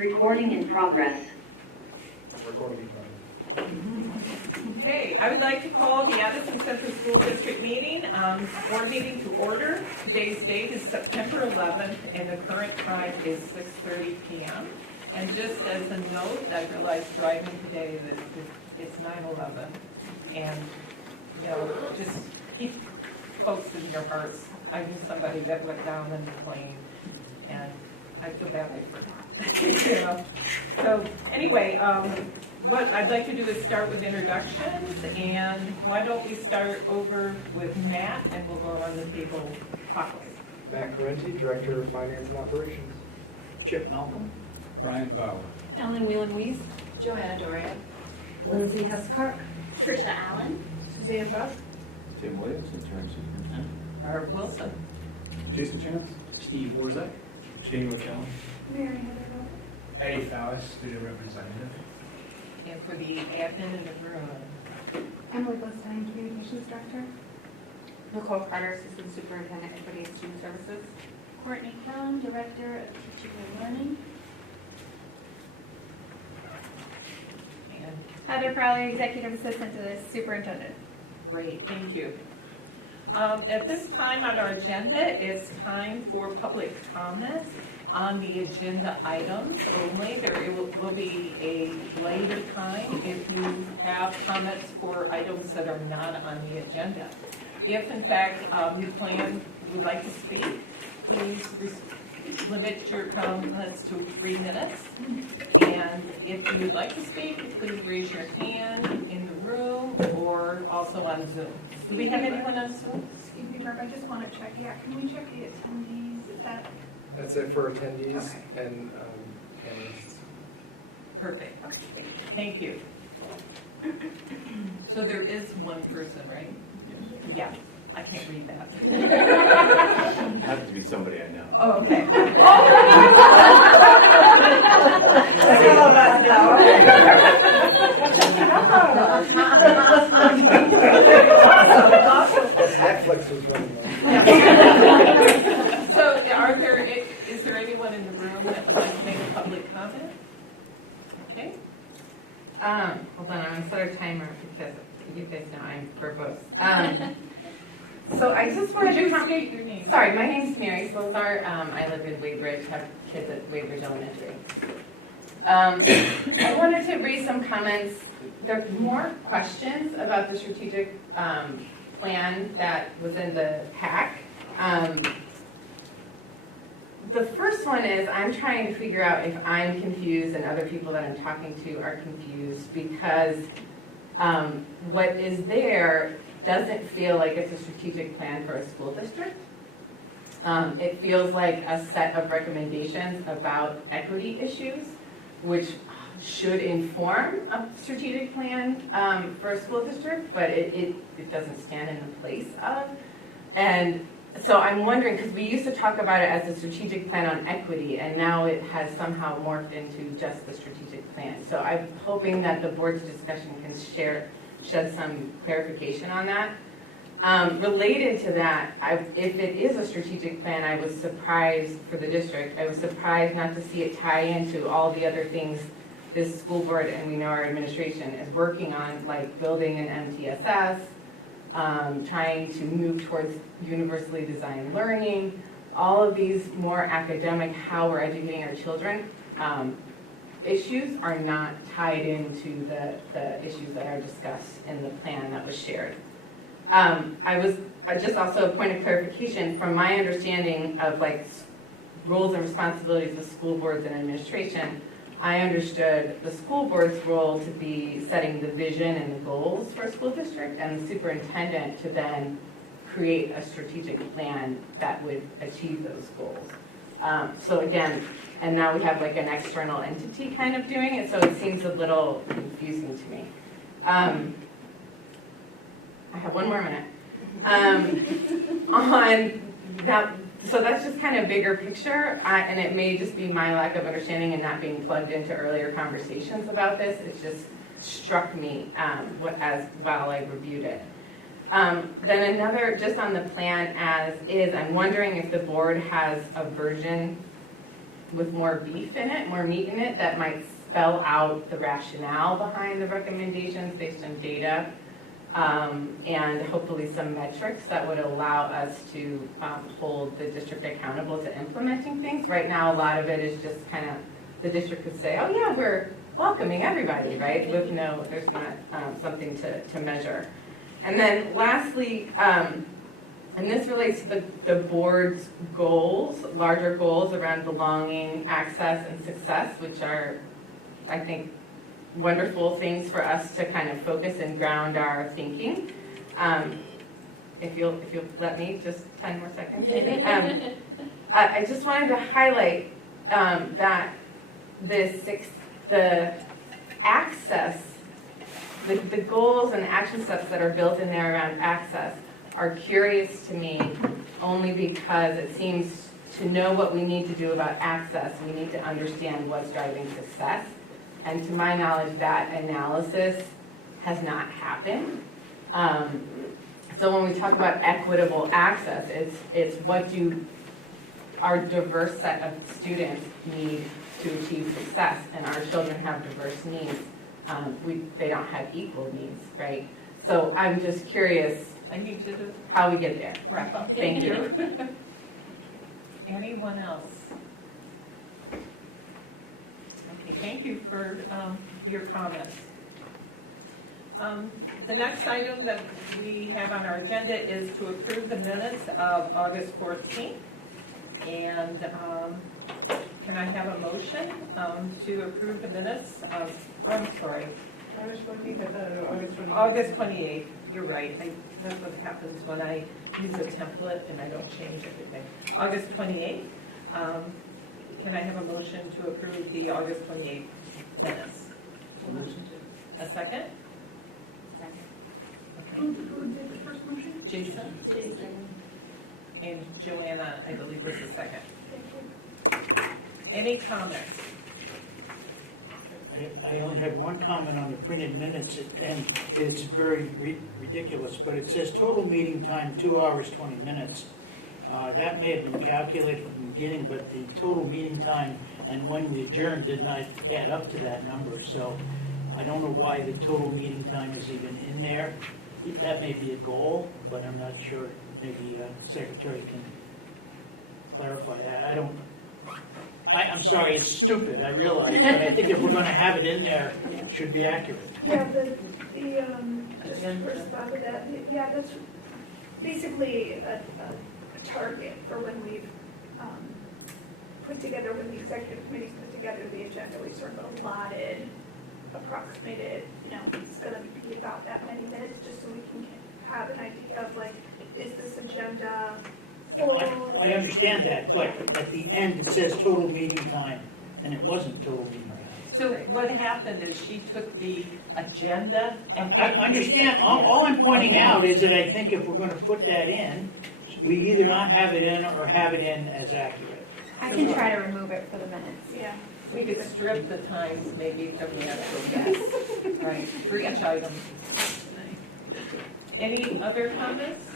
Recording in progress. Recording in progress. Okay, I would like to call the Addison Central School District meeting, board meeting to order. Today's date is September 11th, and the current time is 6:30 p.m. And just as a note, I realized driving today that it's 9/11, and just keep folks in your hearts. I knew somebody that went down in the plane, and I feel bad I forgot. So anyway, what I'd like to do is start with introductions, and why don't we start over with Matt, and we'll go around the table clockwise. Matt Correnti, Director of Finance and Operations. Chip Malcolm. Brian Bauer. Ellen Whelan-Weiss. Joanna Doria. Lindsay Heskart. Trisha Allen. Suzanne Buck. Tim Williams, interim superintendent. Herb Wilson. Jason Chance. Steve Warzak. Shane McKellen. Mary Heather. Eddie Fallis, Student Representative. And for the admin in the room, Emily Blestein, Communications Director. Nicole Carter, Assistant Superintendent, Equity and Student Services. Courtney Crown, Director of Teaching and Learning. and Heather Crowley, Executive Assistant to the Superintendent. great, thank you. At this time on our agenda, it's time for public comment on the agenda items only. There will be a later time if you have comments for items that are not on the agenda. If in fact you would like to speak, please limit your comments to 3 minutes. And if you'd like to speak, please raise your hand in the room or also on Zoom. Do we have anyone on Zoom? Excuse me, Barb, I just want to check. Yeah, can we check the attendees? Is that That's it for attendees Okay. and panelists. Perfect. Thank you. So there is one person, right? Yeah, I can't read that. It has to be somebody I know. Oh, okay. Some of us Yes, Netflix was running that. So is there anyone in the room that would like to make a public comment? Okay. Hold on, I'm going to set a timer because you guys know I'm verbose. So I just wanted Would you to state your name? Sorry, my name's Mary Slozar. I live in Wadebridge, have kids at Wadebridge Elementary. I wanted to raise some comments. There are more questions about the strategic plan that was in the pack. The first one is I'm trying to figure out if I'm confused and other people that I'm talking to are confused because what is there doesn't feel like it's a strategic plan for a school district. It feels like a set of recommendations about equity issues, which should inform a strategic plan for a school district, but it doesn't stand in the place of. And so I'm wondering, because we used to talk about it as a strategic plan on equity, and now it has somehow morphed into just the strategic plan. So I'm hoping that the board's discussion can shed some clarification on that. Related to that, if it is a strategic plan, I was surprised for the district. I was surprised not to see it tie into all the other things this school board and we know our administration is working on, like building an MTSS, trying to move towards universally designed learning, all of these more academic, how we're educating our children, issues are not tied into the issues that are discussed in the plan that was shared. Just also a point of clarification, from my understanding of like roles and responsibilities of school boards and administration, I understood the school board's role to be setting the vision and the goals for a school district, and the superintendent to then create a strategic plan that would achieve those goals. So again, and now we have like an external entity kind of doing it, so it seems a little confusing to me. I have 1 more minute. On that, so that's just kind of bigger picture, and it may just be my lack of understanding and not being plugged into earlier conversations about this. It just struck me while I reviewed it. Then another, just on the plan as is, I'm wondering if the board has a version with more beef in it, more meat in it, that might spell out the rationale behind the recommendations based on data, and hopefully some metrics that would allow us to hold the district accountable to implementing things. Right now, a lot of it is just kind of, the district could say, oh yeah, we're welcoming everybody, right? With no, there's not something to measure. And then lastly, and this relates to the board's goals, larger goals around belonging, access, and success, which are, I think, wonderful things for us to kind of focus and ground our thinking. If you'll let me, just 10 more seconds. I just wanted to highlight that the access, the goals and action steps that are built in there around access are curious to me only because it seems to know what we need to do about access, we need to understand what's driving success. And to my knowledge, that analysis has not happened. So when we talk about equitable access, it's what do our diverse set of students need to achieve success, and our children have diverse needs. They don't have equal needs, right? So I'm just curious I need you to how we get there. wrap up. Thank you. Anyone else? Okay, thank you for your comments. The next item that we have on our agenda is to approve the minutes of August 14th. And can I have a motion to approve the minutes of, I'm sorry, August 14th, I thought it was August 28th. August 28th, you're right. That's what happens when I use a template and I don't change everything. August 28th, can I have a motion to approve the August 28th minutes? A second? Okay. Who did the first motion? Jason? And Joanna, I believe, was the second. Thank you. Any comments? I only have one comment on the printed minutes, and it's very ridiculous, but it says total meeting time, 2 hours, 20 minutes. That may have been calculated from the beginning, but the total meeting time and when we adjourned did not add up to that number. So I don't know why the total meeting time is even in there. That may be a goal, but I'm not sure. Maybe Secretary can clarify that. I'm sorry, it's stupid, I realize, but I think if we're going to have it in there, it should be accurate. Yeah, just first thought of that, yeah, that's basically a target for when we've put together, when the executive committee's put together the agenda, we sort of allotted, approximated, it's gonna be about that many minutes, just so we can have an idea of like, is this agenda full? I understand that, but at the end, it says total meeting time, and it wasn't total meeting time. So what happened is she took the agenda and. I understand, all I'm pointing out is that I think if we're going to put that in, we either not have it in or have it in as accurate. I can try to remove it for the minutes. Yeah. We could strip the times maybe from the actual, yes, right, for each item. Any other comments?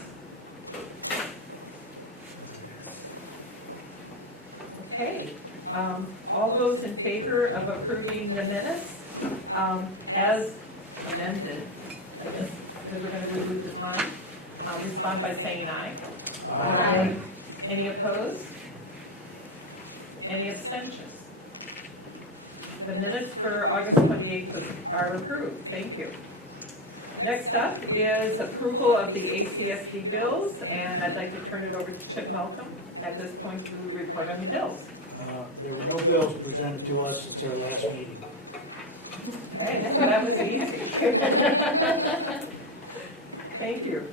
Okay, all those in favor of approving the minutes as amended, I guess, because we're going to remove the time, respond by saying aye. Aye. Any opposed? Any abstentions? The minutes for August 28th are approved. Thank you. Next up is approval of the ACSD bills, and I'd like to turn it over to Chip Malcolm at this point to report on the bills. There were no bills presented to us since our last meeting. Okay, so that was easy. Thank you.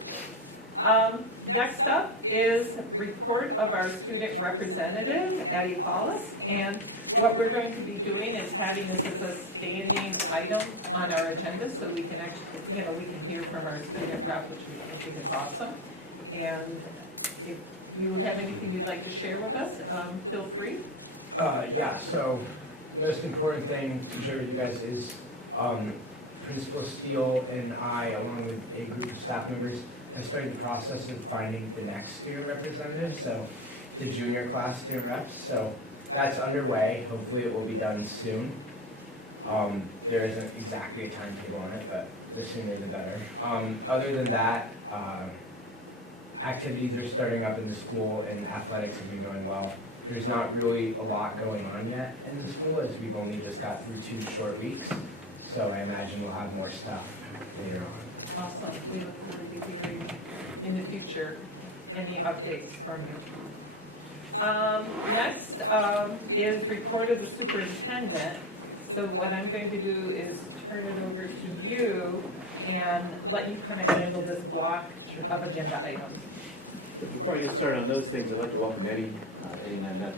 Next up is report of our student representative, Addie Paulus, and what we're going to be doing is having this as a standing item on our agenda so we can actually, we can hear from our student rep, which I think is awesome. And if you have anything you'd like to share with us, feel free. Yeah, so most important thing to share with you guys is Principal Steele and I, along with a group of staff members, have started the process of finding the next student representative, so the junior class student reps. So that's underway. Hopefully it will be done soon. There isn't exactly a timetable on it, but the sooner the better. Other than that, activities are starting up in the school and athletics have been going well. There's not really a lot going on yet in the school as we've only just got through 2 short weeks. So I imagine we'll have more stuff later on. Awesome. We look forward to hearing in the future any updates from you. Next is report of the superintendent. So what I'm going to do is turn it over to you and let you kind of handle this block of agenda items. Before I get started on those things, I'd like to welcome Eddie. Eddie and I met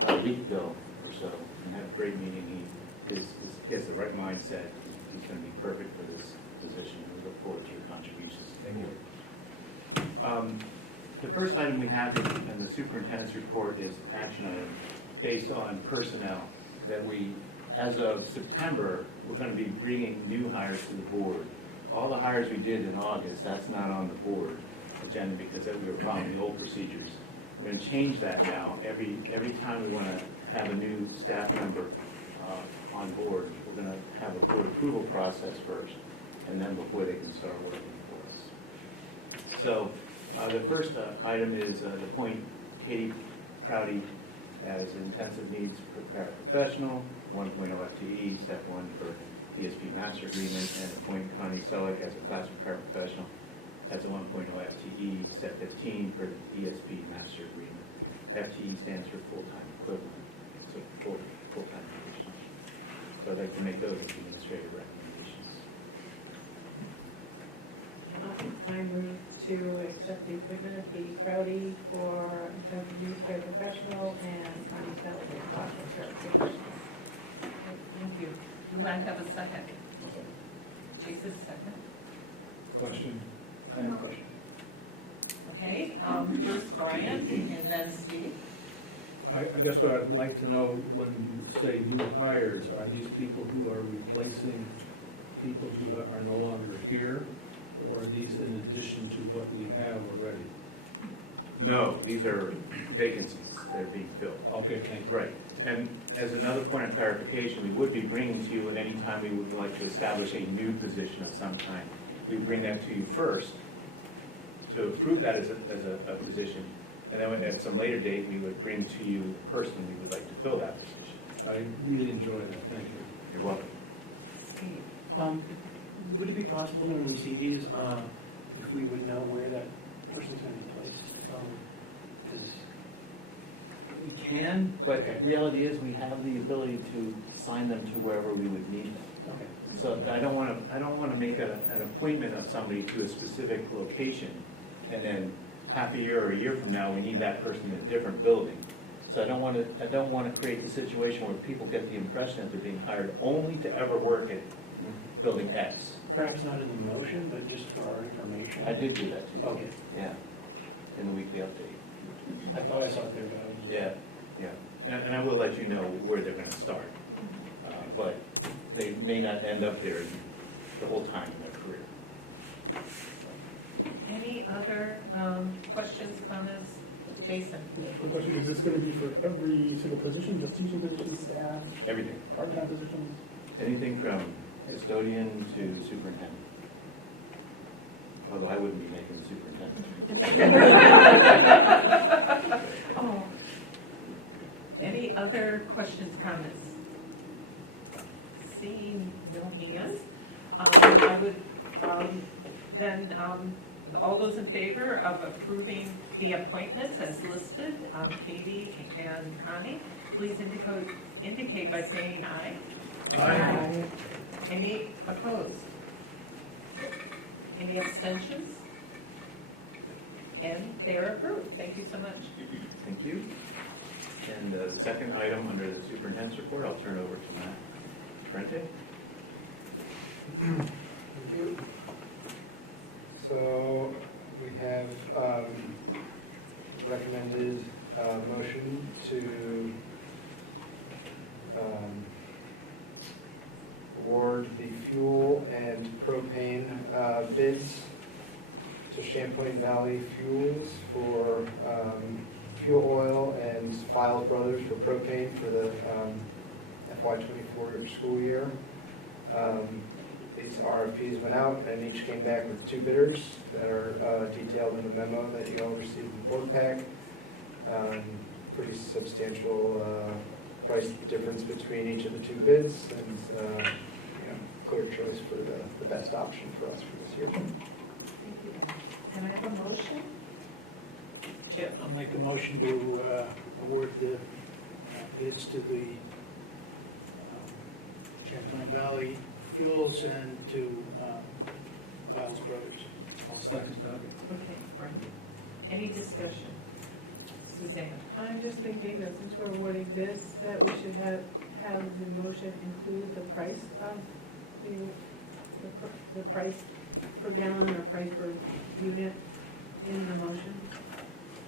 about a week ago or so and had a great meeting. He has the right mindset. He's going to be perfect for this position. We look forward to your contributions. Thank you. The first item we have in the superintendent's report is action item based on personnel that we, as of September, we're going to be bringing new hires to the board. All the hires we did in August, that's not on the board agenda because we were following the old procedures. We're going to change that now. Every time we want to have a new staff member on board, we're going to have a board approval process first, and then before they can start working for us. So the first item is to appoint Katie Prouty as an intensive needs paraprofessional, 1.0 FTE, step 1 for ESP master agreement, and appoint Connie Selleck as a classroom paraprofessional as a 1.0 FTE, step 15 for the ESP master agreement. FTE stands for full-time equivalent, so full-time position. So I'd like to make those as administrative recommendations. I move to accept the appointment of Katie Prouty for youth paraprofessional and Connie Selleck as classroom paraprofessional. Thank you. Do I have a second? Jason, second. Question? I have a question. Okay, first Brian and then Steve. I guess what I'd like to know, when you say new hires, are these people who are replacing people who are no longer here? Or are these in addition to what we have already? No, these are vacancies that are being filled. Okay, thank you. Right. And as another point of clarification, we would be bringing to you at any time we would like to establish a new position of some kind. We bring that to you first to approve that as a position. And then at some later date, we would bring to you the person we would like to fill that position. I really enjoy that, thank you. You're welcome. Steve. Would it be possible when we see these, if we would know where that person's going to be placed? Because We can, but the reality is we have the ability to assign them to wherever we would need them. okay. So I don't want to make an appointment of somebody to a specific location, and then half a year or a year from now, we need that person in a different building. So I don't want to create the situation where people get the impression that they're being hired only to ever work at building X. Perhaps not in the motion, but just for our information. I did do that to you. Okay. Yeah, in the weekly update. I thought I saw it there, but I was. Yeah. And I will let you know where they're going to start. But they may not end up there the whole time in their career. Any other questions, comments? Jason? One question, is this going to be for every single position, just teaching positions, staff, Everything. part-time positions? Anything from custodian to superintendent. Although I wouldn't be making the superintendent. Oh. Any other questions, comments? Seeing no hands, I would then, all those in favor of approving the appointments as listed, Katie and Connie, please indicate by saying aye. Aye. Any opposed? Any abstentions? And they are approved. Thank you so much. Thank you. And the second item under the superintendent's report, I'll turn over to Matt Prente. Thank you. So we have recommended motion to award the fuel and propane bids to Champlain Valley Fuels for fuel oil and Files Brothers for propane for the FY24 school year. These RFPs went out and each came back with 2 bidders that are detailed in the memo that you all received in the board pack. Pretty substantial price difference between each of the 2 bids, and clear choice for the best option for us for this year. Thank you. Can I have a motion? Chip? I'll make a motion to award the bids to the Champlain Valley Fuels and to Files Brothers. I'll second that. Okay, Brenda. Any discussion? Suzanne? I'm just thinking that since we're awarding this, that we should have the motion include the price of the price per gallon or price per unit in the motion.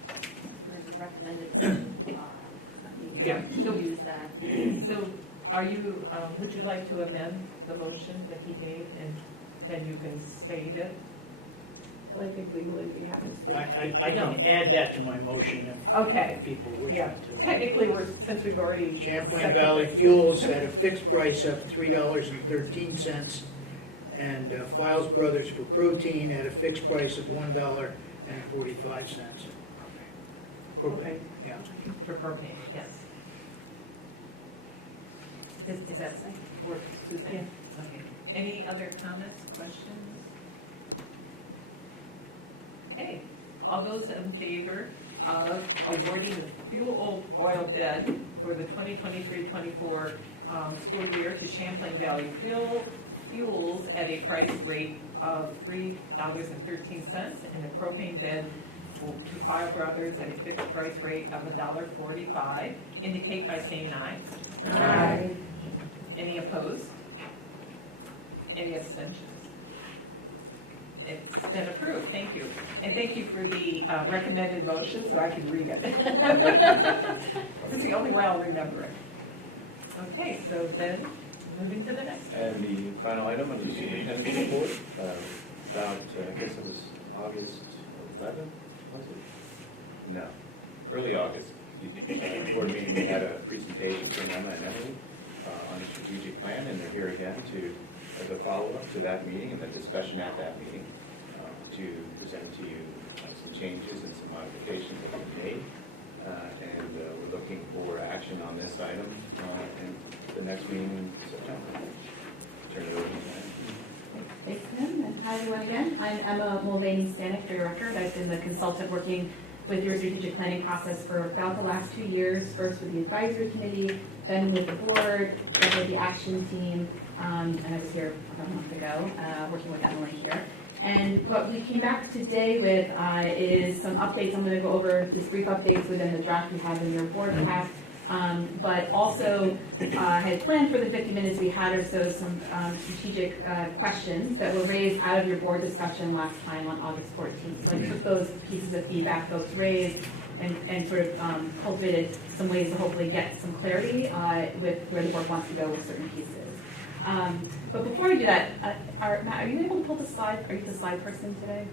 There's a recommended, Yeah. so use that. So are you, would you like to amend the motion that he gave, and then you can state it? Well, I think legally we have to state. I can add that to my motion Okay. if people wish Yeah, to. technically, since we've already. Champlain seconded Valley it. Fuels at a fixed price of $3.13, and Files Brothers for protein at a fixed price of $1.45. Okay. Yeah. For propane, yes. Is that safe? Or Suzanne? Yeah. Okay. Any other comments, questions? Okay. All those in favor of awarding the fuel oil bid for the 2023-24 school year to Champlain Valley Fuels at a price rate of $3.13 and a propane bid to Files Brothers at a fixed price rate of $1.45, indicate by saying aye. Aye. Any opposed? Any abstentions? It's been approved, thank you. And thank you for the recommended motion, so I can read it. It's the only way I'll remember it. Okay, so then, moving to the next. And the final item on the superintendent's report, about, I guess it was August 11th, was it? No, early August. Board meeting, we had a presentation from Emma and Emily on a strategic plan, and they're here again as a follow-up to that meeting and the discussion at that meeting to present to you some changes and some modifications that we made. And we're looking for action on this item in the next meeting in September. Turn it over to you. Thanks, Tim, and hi everyone again. I'm Emma Mulvaney-Stanek, for your record. I've been the consultant working with your strategic planning process for about the last 2 years, first with the advisory committee, then with the board, then with the action team, and I was here about a month ago, working with Emily here. And what we came back today with is some updates. I'm going to go over just brief updates within the draft we have in your board pack. But also had planned for the 50 minutes we had or so some strategic questions that were raised out of your board discussion last time on August 14th. So I took those pieces of feedback, those raised, and sort of cultivated some ways to hopefully get some clarity with where the board wants to go with certain pieces. But before we do that, Matt, are you able to pull the slide? Are you the slide person today?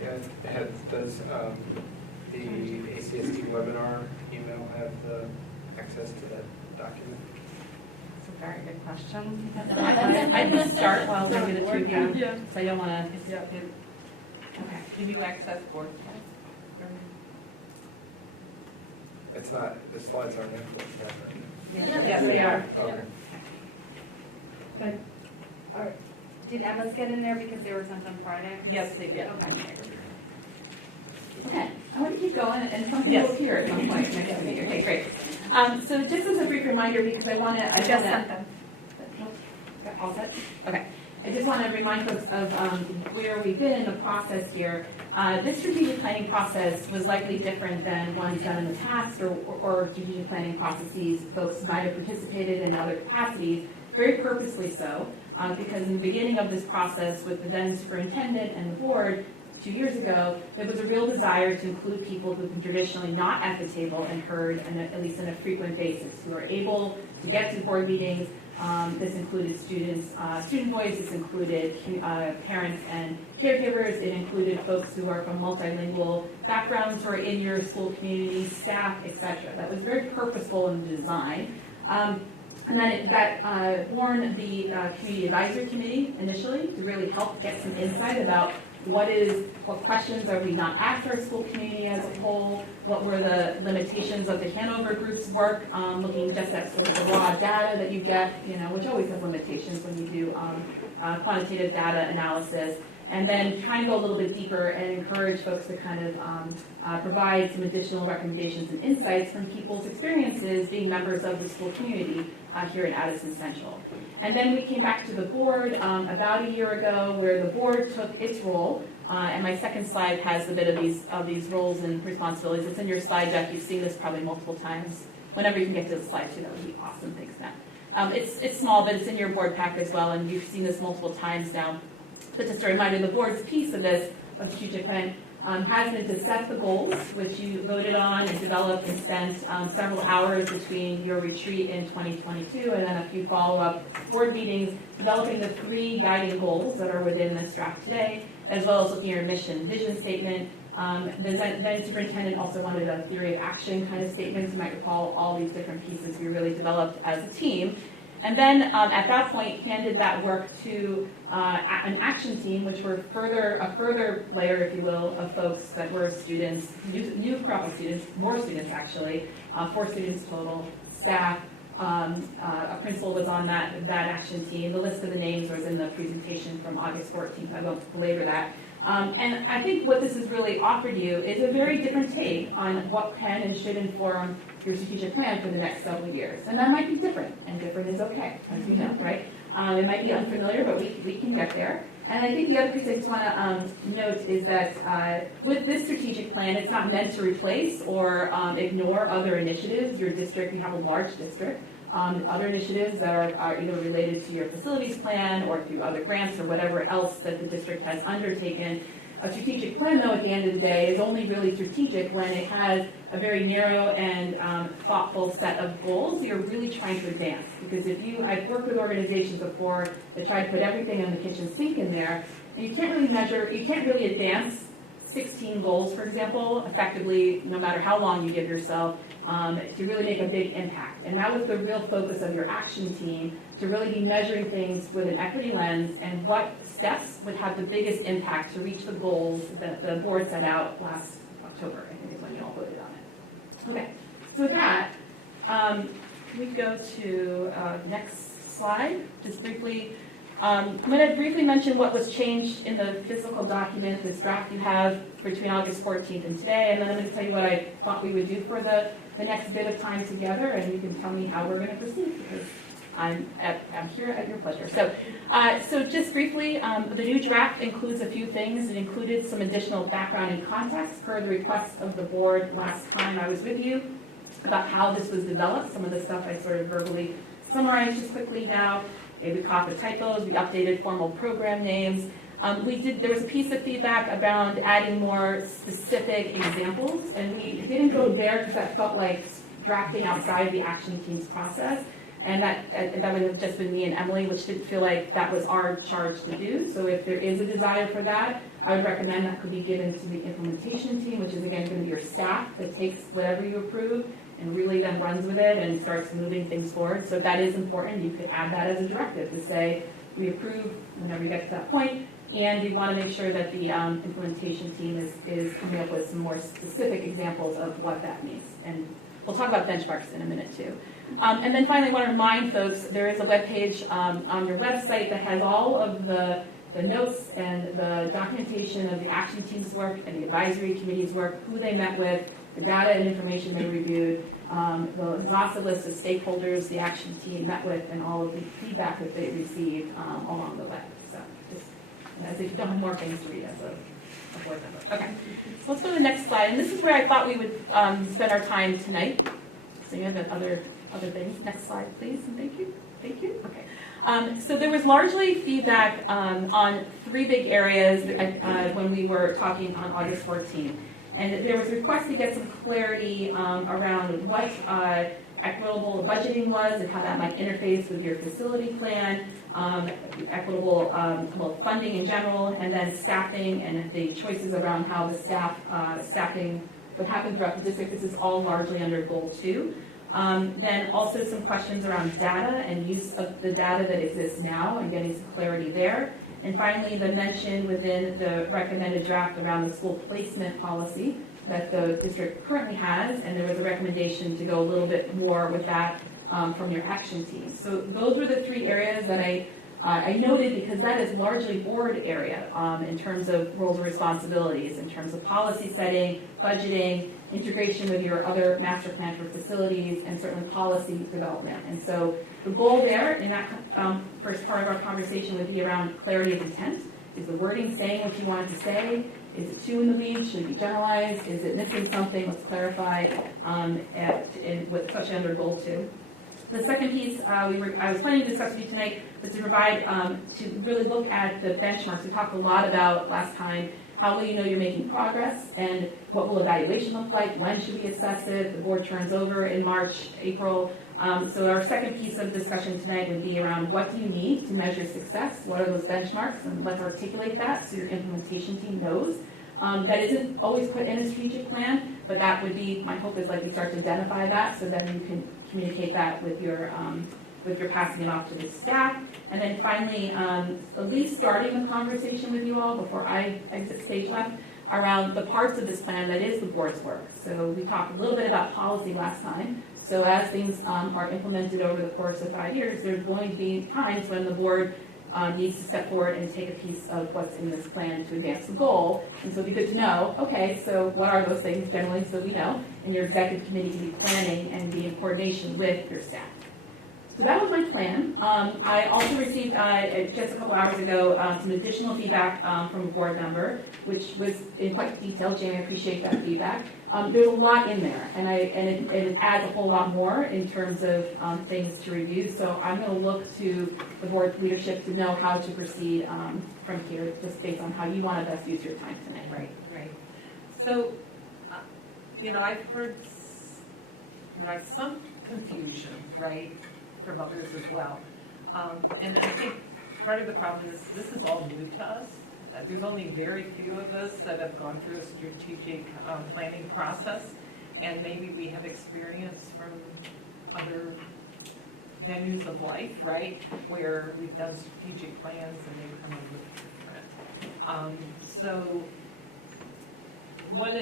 Yeah, does the ACSD webinar email have the access to that document? That's a very good question. I can start while we do the two of you, so I don't want to. Okay. Can you access board? It's not, the slides aren't in for that, right? Yes, they are. Okay. Did Emma's get in there because they were sent on Friday? Yes, they did. Okay. Okay, I want to keep going, and something Yes. will appear at some point next to me. Okay, great. So just as a brief reminder, because I want to, I just sent them. All set? Okay. I just want to remind folks of where we've been in the process here. This strategic planning process was likely different than ones done in the past or strategic planning processes folks might have participated in other capacities, very purposely so, because in the beginning of this process with the then superintendent and the board 2 years ago, there was a real desire to include people who've been traditionally not at the table and heard, at least on a frequent basis, who are able to get to board meetings, This included student voice, this included parents and caregivers, it included folks who are from multilingual backgrounds who are in your school community, staff, etc. That was very purposeful in the design. And then that born the Community Advisory Committee initially to really help get some insight about what questions are we not asked our school community as a whole, what were the limitations of the Hanover group's work, looking just at sort of the raw data that you get, which always has limitations when you do quantitative data analysis, and then trying to go a little bit deeper and encourage folks to kind of provide some additional recommendations and insights from people's experiences being members of the school community here in Addison Central. And then we came back to the board about a year ago where the board took its role, and my second slide has a bit of these roles and responsibilities. It's in your slide deck. You've seen this probably multiple times. Whenever you can get to the slide too, that would be awesome. Thanks, Matt. It's small, but it's in your board pack as well, and you've seen this multiple times now. But just a reminder, the board's piece of this, of the strategic plan, has been to set the goals, which you voted on and developed and spent several hours between your retreat in 2022 and then a few follow-up board meetings, developing the 3 guiding goals that are within this draft today, as well as looking at your mission, vision statement. The then superintendent also wanted a theory of action kind of statements. You might recall all these different pieces we really developed as a team. And then at that point, handed that work to an action team, which were a further layer, if you will, of folks that were students, new crop of students, more students actually, 4 students total, staff, a principal was on that action team. The list of the names was in the presentation from August 14th. I won't belabor that. And I think what this has really offered you is a very different take on what can and should inform your strategic plan for the next several years. And that might be different, and different is okay, as we know, right? It might be unfamiliar, but we can get there. And I think the other piece I just want to note is that with this strategic plan, it's not meant to replace or ignore other initiatives. Your district, you have a large district. Other initiatives that are either related to your facilities plan or through other grants or whatever else that the district has undertaken. A strategic plan, though, at the end of the day, is only really strategic when it has a very narrow and thoughtful set of goals you're really trying to advance. Because I've worked with organizations before that try to put everything in the kitchen sink in there, and you can't really advance 16 goals, for example, effectively, no matter how long you give yourself, to really make a big impact. And that was the real focus of your action team, to really be measuring things with an equity lens and what steps would have the biggest impact to reach the goals that the board set out last October, I think is when you all voted on it. Okay, so with that, we go to next slide, just briefly. I'm going to briefly mention what was changed in the physical document, this draft you have between August 14th and today, and then I'm going to tell you what I thought we would do for the next bit of time together, and you can tell me how we're going to proceed, because I'm here at your pleasure. So just briefly, the new draft includes a few things. It included some additional background and context per the request of the board last time I was with you about how this was developed. Some of the stuff I sort of verbally summarized just quickly now. We caught the typos, we updated formal program names. There was a piece of feedback about adding more specific examples, and we didn't go there because that felt like drafting outside the action team's process, and that would have just been me and Emily, which didn't feel like that was our charge to do. So if there is a desire for that, I would recommend that could be given to the implementation team, which is again going to be your staff that takes whatever you approve and really then runs with it and starts moving things forward. So if that is important, you could add that as a directive to say, we approve whenever you get to that point, and we want to make sure that the implementation team is coming up with some more specific examples of what that means. And we'll talk about benchmarks in a minute too. And then finally, I want to remind folks, there is a webpage on your website that has all of the notes and the documentation of the action team's work and the advisory committee's work, who they met with, the data and information they reviewed, the exhaustive list of stakeholders the action team met with, and all of the feedback that they received along the way. So just as if you don't have more things to read as a board member. Okay, so let's go to the next slide. And this is where I thought we would spend our time tonight. So you have other things. Next slide, please, and thank you. Thank you. Okay. So there was largely feedback on 3 big areas when we were talking on August 14th. And there was a request to get some clarity around what equitable budgeting was and how that might interface with your facility plan, equitable funding in general, and then staffing and the choices around how the staffing would happen throughout the district. This is all largely under goal 2. Then also some questions around data and use of the data that exists now and getting some clarity there. And finally, the mention within the recommended draft around the school placement policy that the district currently has, and there was a recommendation to go a little bit more with that from your action team. So those were the 3 areas that I noted because that is largely board area in terms of roles and responsibilities, in terms of policy setting, budgeting, integration with your other master plan for facilities, and certainly policy development. And so the goal there in that first part of our conversation would be around clarity of intent. Is the wording saying what you want it to say? Is it too in the weeds? Should it be generalized? Is it missing something? Let's clarify, especially under goal 2. The second piece I was planning to discuss with you tonight was to provide, to really look at the benchmarks. We talked a lot about last time, how will you know you're making progress, and what will evaluation look like? When should we assess it? The board turns over in March, April. So our second piece of discussion tonight would be around what do you need to measure success? What are those benchmarks? And let's articulate that so your implementation team knows. That isn't always put in a strategic plan, but that would be, my hope is like we start to identify that so then you can communicate that with your passing it off to the staff. And then finally, at least starting the conversation with you all before I exit stage left around the parts of this plan that is the board's work. So we talked a little bit about policy last time. So as things are implemented over the course of 5 years, there's going to be times when the board needs to step forward and take a piece of what's in this plan to advance the goal. And so it'd be good to know, okay, so what are those things generally so we know, and your executive committee can be planning and be in coordination with your staff. So that was my plan. I also received, just a couple hours ago, some additional feedback from a board member, which was in quite detail. Jamie, I appreciate that feedback. There's a lot in there, and it adds a whole lot more in terms of things to review. So I'm going to look to the board leadership to know how to proceed from here, just based on how you want to best use your time tonight. Right. So, I've heard some confusion, right, from others as well. And I think part of the problem is this is all new to us. There's only very few of us that have gone through a strategic planning process, and maybe we have experience from other venues of life, right, where we've done strategic plans and they kind of look different. So one,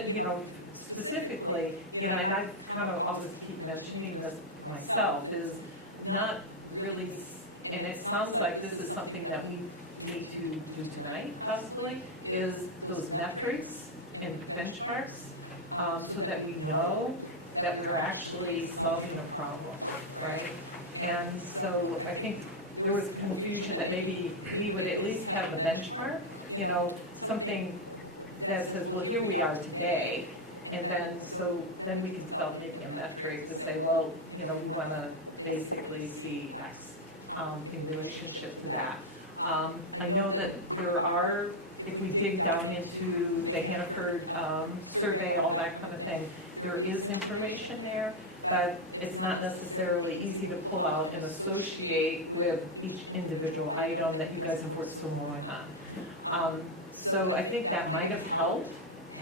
specifically, and I kind of always keep mentioning this myself, is not really, and it sounds like this is something that we need to do tonight, possibly, is those metrics and benchmarks so that we know that we're actually solving a problem, right? And so I think there was confusion that maybe we would at least have a benchmark, something that says, well, here we are today, and then then we can develop maybe a metric to say, well, we want to basically see X in relationship to that. I know that there are, if we dig down into the Hannaford survey, all that kind of thing, there is information there, but it's not necessarily easy to pull out and associate with each individual item that you guys have worked so long on. So I think that might have helped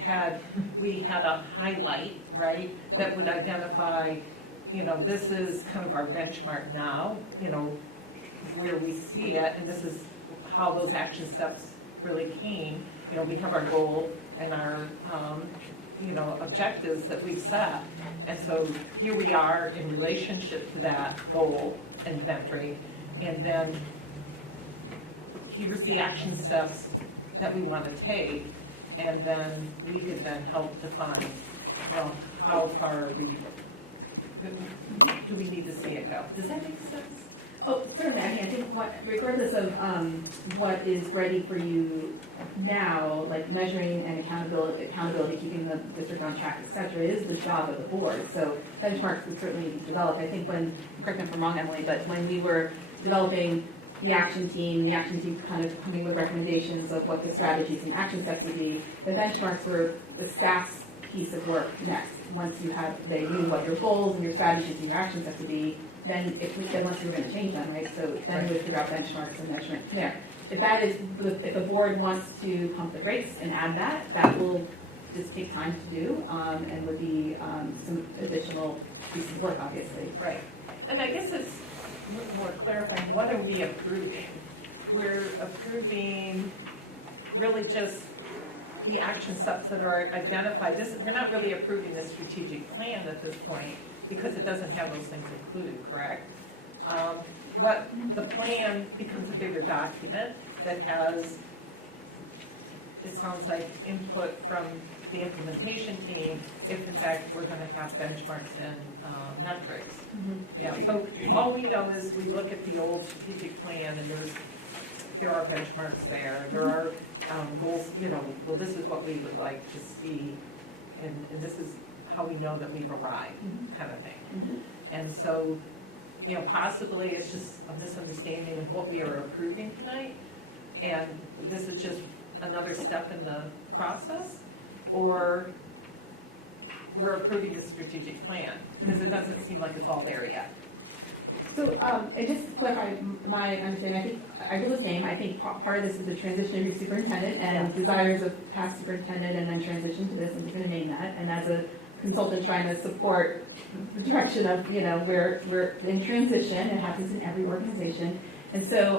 had we had a highlight, right, that would identify, this is kind of our benchmark now, where we see it, and this is how those action steps really came. We have our goal and our, objectives that we've set. And so here we are in relationship to that goal and metric. And then here's the action steps that we want to take. And then we could then help define, how far do we need to see it go? Does that make sense? Oh, certainly. I think regardless of what is ready for you now, like measuring and accountability, keeping the district on track, et cetera, is the job of the board. So benchmarks would certainly be developed. I think correct me if I'm wrong, Emily, but when we were developing the action team kind of coming with recommendations of what the strategies and action steps would be, the benchmarks were the staff's piece of work next. Once they knew what your goals and your strategies and your actions have to be, then once you were gonna change them, right? So then we would figure out benchmarks and measurement from there. If the board wants to pump the brakes and add that will just take time to do, and would be some additional pieces of work, obviously. Right. And I guess it's more clarifying, what are we approving? We're approving really just the action steps that are identified. We're not really approving the strategic plan at this point because it doesn't have those things included, correct? What the plan becomes a bigger document that has, it sounds like, input from the implementation team if in fact we're going to have benchmarks and metrics. Yeah, so all we know is we look at the old strategic plan and there are benchmarks there. There are goals, well, this is what we would like to see and this is how we know that we've arrived, kind of thing. And so, possibly it's just a misunderstanding of what we are approving tonight, and this is just another step in the process, or we're approving the strategic plan, because it doesn't seem like it's all there yet. So, and just to clarify my understanding, I feel the same. I think part of this is the transition of your superintendent and desires of past superintendent and then transition to this, and we're going to name that. And as a consultant trying to support the direction of, we're in transition. It happens in every organization. And so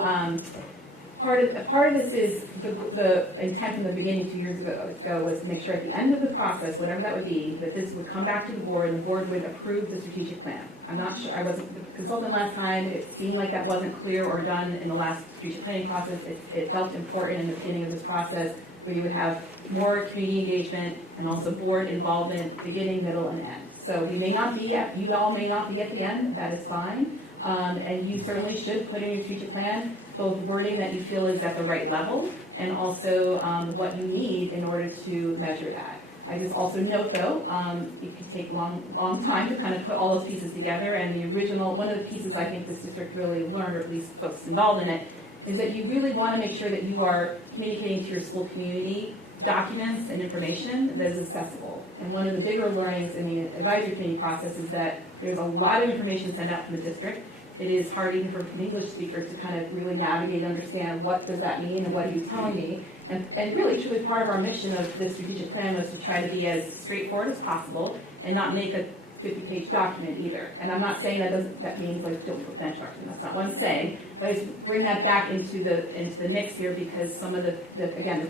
part of this is the intent from the beginning 2 years ago was to make sure at the end of the process, whatever that would be, that this would come back to the board and the board would approve the strategic plan. I'm not sure, I wasn't the consultant last time. It seemed like that wasn't clear or done in the last strategic planning process. It felt important in the beginning of this process where you would have more community engagement and also board involvement, beginning, middle, and end. So you all may not be at the end, that is fine. And you certainly should put in your strategic plan both wording that you feel is at the right level and also what you need in order to measure that. I just also note though, it could take a long time to kind of put all those pieces together, and the original, one of the pieces I think this district really learned, or at least folks involved in it, is that you really want to make sure that you are communicating to your school community documents and information that is accessible. And one of the bigger learnings in the advisory committee process is that there's a lot of information sent out from the district. It is hard even for an English speaker to kind of really navigate and understand what does that mean and what are you telling me. And really, truly part of our mission of this strategic plan was to try to be as straightforward as possible and not make a 50-page document either. And I'm not saying that means like don't put benchmarks in. That's not what I'm saying. But I just bring that back into the mix here because some of the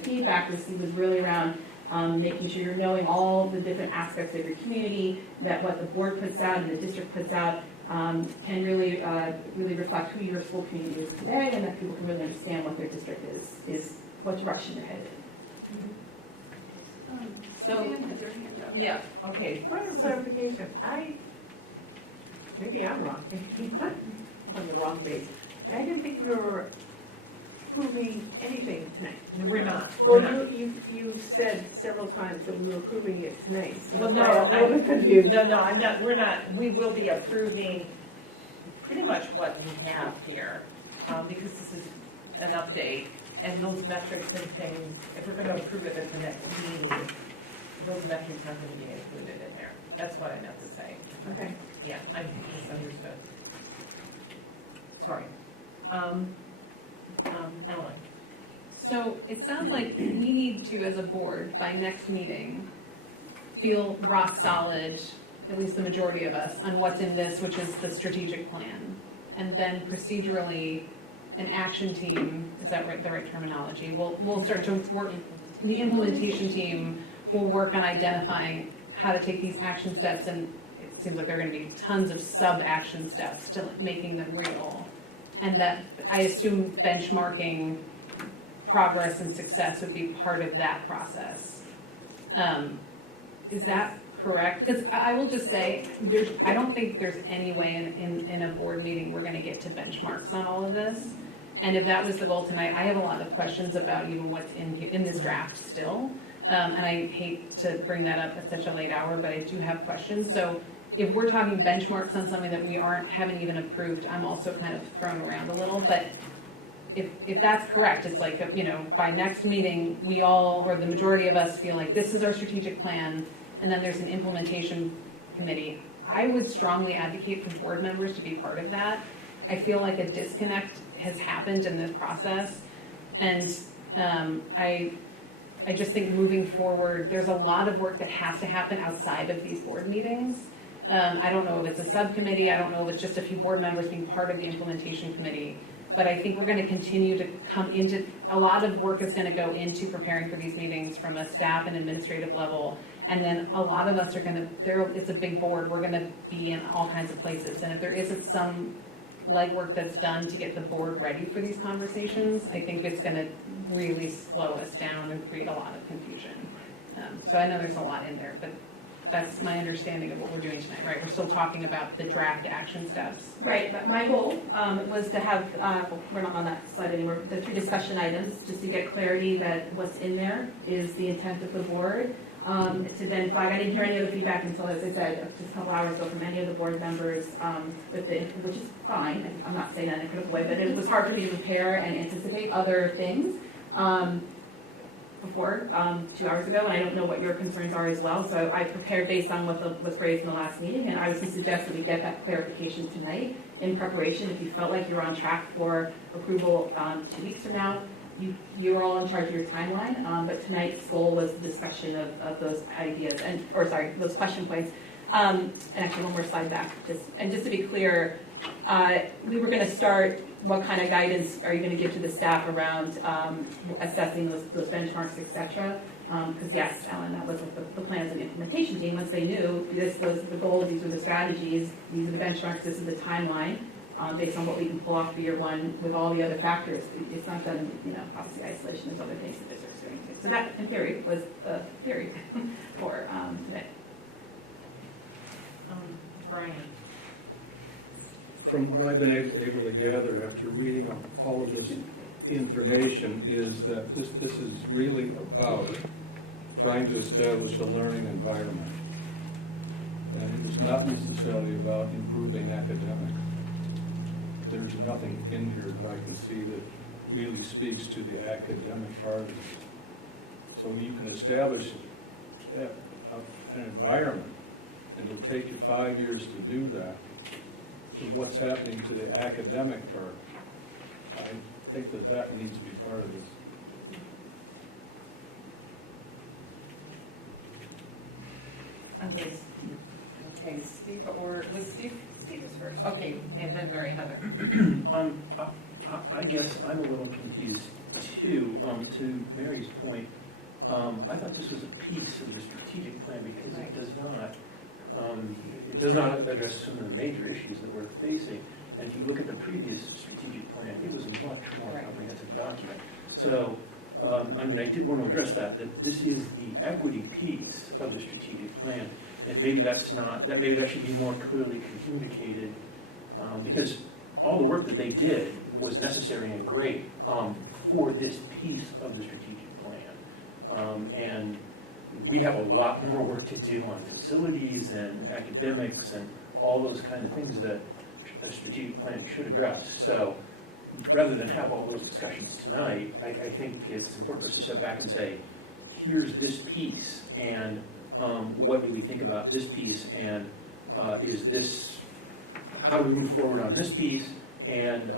feedback received was really around making sure you're knowing all the different aspects of your community, that what the board puts out and the district puts out can really reflect who your school community is today, and that people can really understand what their district is what direction you're headed in. So, yeah, okay. Point of clarification, maybe I'm wrong, on the wrong page. I didn't think we were approving anything tonight. No, we're not. Well, you said several times that we were approving it tonight. So Well, that's no, why I'm a little bit confused. No, I'm not, we're not, we will be approving pretty much what we have here, because this is an update, and those metrics and things, if we're gonna approve it at the next meeting, those metrics aren't gonna be included in there. That's what I meant to say. Okay. Yeah, I misunderstood. Sorry. Ellen. So it sounds like we need to, as a board, by next meeting, feel rock solid, at least the majority of us, on what's in this, which is the strategic plan. And then procedurally, an action team, is that right, the right terminology? We'll start to work, the implementation team will work on identifying how to take these action steps, and it seems like there are going to be tons of sub-action steps to making them real. And that, I assume benchmarking progress and success would be part of that process. Is that correct? Because I will just say, I don't think there's any way in a board meeting we're going to get to benchmarks on all of this. And if that was the goal tonight, I have a lot of questions about even what's in this draft still. And I hate to bring that up at such a late hour, but I do have questions. So if we're talking benchmarks on something that we haven't even approved, I'm also kind of thrown around a little. But if that's correct, it's like, by next meeting, we all, or the majority of us, feel like this is our strategic plan, and then there's an implementation committee. I would strongly advocate for board members to be part of that. I feel like a disconnect has happened in this process, and I just think moving forward, there's a lot of work that has to happen outside of these board meetings. I don't know if it's a subcommittee, I don't know if it's just a few board members being part of the implementation committee, but I think we're going to continue to come into, a lot of work is going to go into preparing for these meetings from a staff and administrative level, and then a lot of us are going to, it's a big board, we're going to be in all kinds of places, and if there isn't some legwork that's done to get the board ready for these conversations, I think it's going to really slow us down and create a lot of confusion. So I know there's a lot in there, but that's my understanding of what we're doing tonight, right? We're still talking about the draft action steps. Right, but my goal was to have, we're not on that slide anymore, the 3 discussion items, just to get clarity that what's in there is the intent of the board. To then flag, I didn't hear any other feedback until, as I said, just a couple hours ago from any of the board members, which is fine. I'm not saying that in a critical way, but it was hard for me to prepare and anticipate other things before 2 hours ago, and I don't know what your concerns are as well. So I prepared based on what was raised in the last meeting, and I would suggest that we get that clarification tonight in preparation. If you felt like you're on track for approval 2 weeks from now, you're all in charge of your timeline, but tonight's goal was the discussion of those ideas, those question points. And actually one more slide back, just to be clear, we were going to start, what kind of guidance are you going to give to the staff around assessing those benchmarks, et cetera? Because yes, Ellen, that was what the plans and implementation team, once they knew this was the goals, these were the strategies, these are the benchmarks, this is the timeline. Based on what we can pull off for year 1 with all the other factors. It's not done, obviously isolation, there's other things that districts are doing too. So that, in theory, was the theory for today. Brian. From what I've been able to gather after reading all of this information is that this is really about trying to establish a learning environment. And it is not necessarily about improving academics. There's nothing in here that I can see that really speaks to the academic part of it. So you can establish an environment, and it'll take you 5 years to do that. So what's happening to the academic part, I think that needs to be part of this. Okay, Steve, or was Steve? Steve was first. Okay, and then Mary Heather. I guess I'm a little confused too. To Mary's point, I thought this was a piece of the strategic plan because it does not address some of the major issues that we're facing. And if you look at the previous strategic plan, it was a much more comprehensive document. So, I did want to address that this is the equity piece of the strategic plan. And maybe maybe that should be more clearly communicated, because all the work that they did was necessary and great for this piece of the strategic plan. And we have a lot more work to do on facilities and academics and all those kind of things that a strategic plan should address. So rather than have all those discussions tonight, I think it's important for us to step back and say, here's this piece, and what do we think about this piece, and how do we move forward on this piece and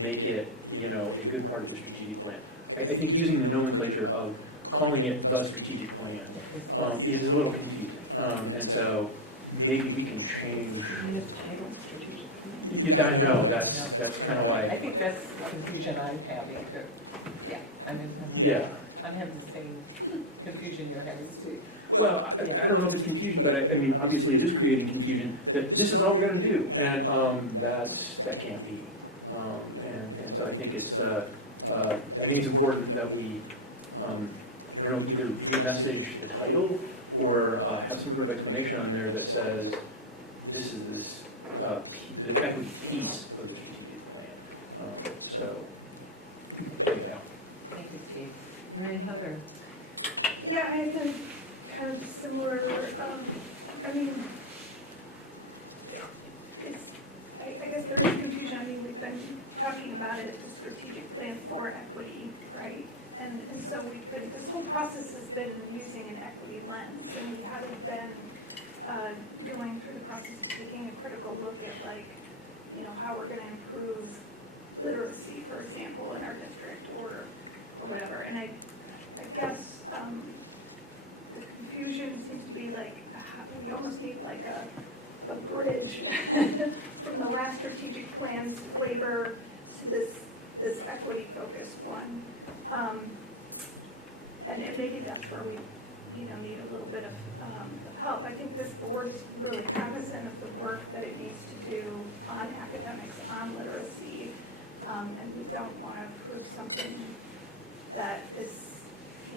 make it, a good part of the strategic plan. I think using the nomenclature of calling it the strategic plan is a little confusing, and so maybe we can change. I know, that's kind of why. I think that's the confusion I'm having. Yeah, I'm having the same confusion you're having, Steve. Well, I don't know if it's confusion, but I mean, obviously it is creating confusion that this is all we're going to do, and that can't be. And so I think it's important that we, either re-message the title or have some sort of explanation on there that says this is the equity piece of the strategic plan. So, anyhow. Thank you, Steve. Mary Heather. Yeah, I had been kind of similar, I guess there is confusion. We've been talking about it, the strategic plan for equity, right? And so this whole process has been using an equity lens, and we haven't been going through the process of taking a critical look at, like, you know, how we're going to improve literacy, for example, in our district, or whatever. And I guess the confusion seems to be like, we almost need like a bridge from the last strategic plan's flavor to this equity-focused one. And maybe that's where we, you know, need a little bit of help. I think this board is really cognizant of the work that it needs to do on academics, on literacy, and we don't want to approve something that is,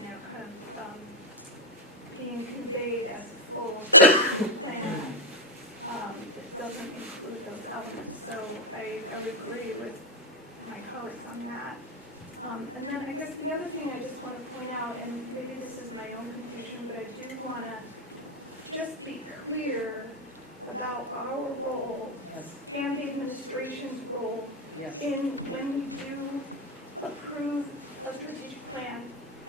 you know, kind of being conveyed as a full plan that doesn't include those elements. So I would agree with my colleagues on that. And then I guess the other thing I just want to point out, and maybe this is my own confusion, but I do want to just be clear about our role and the administration's role in when we do approve a strategic plan,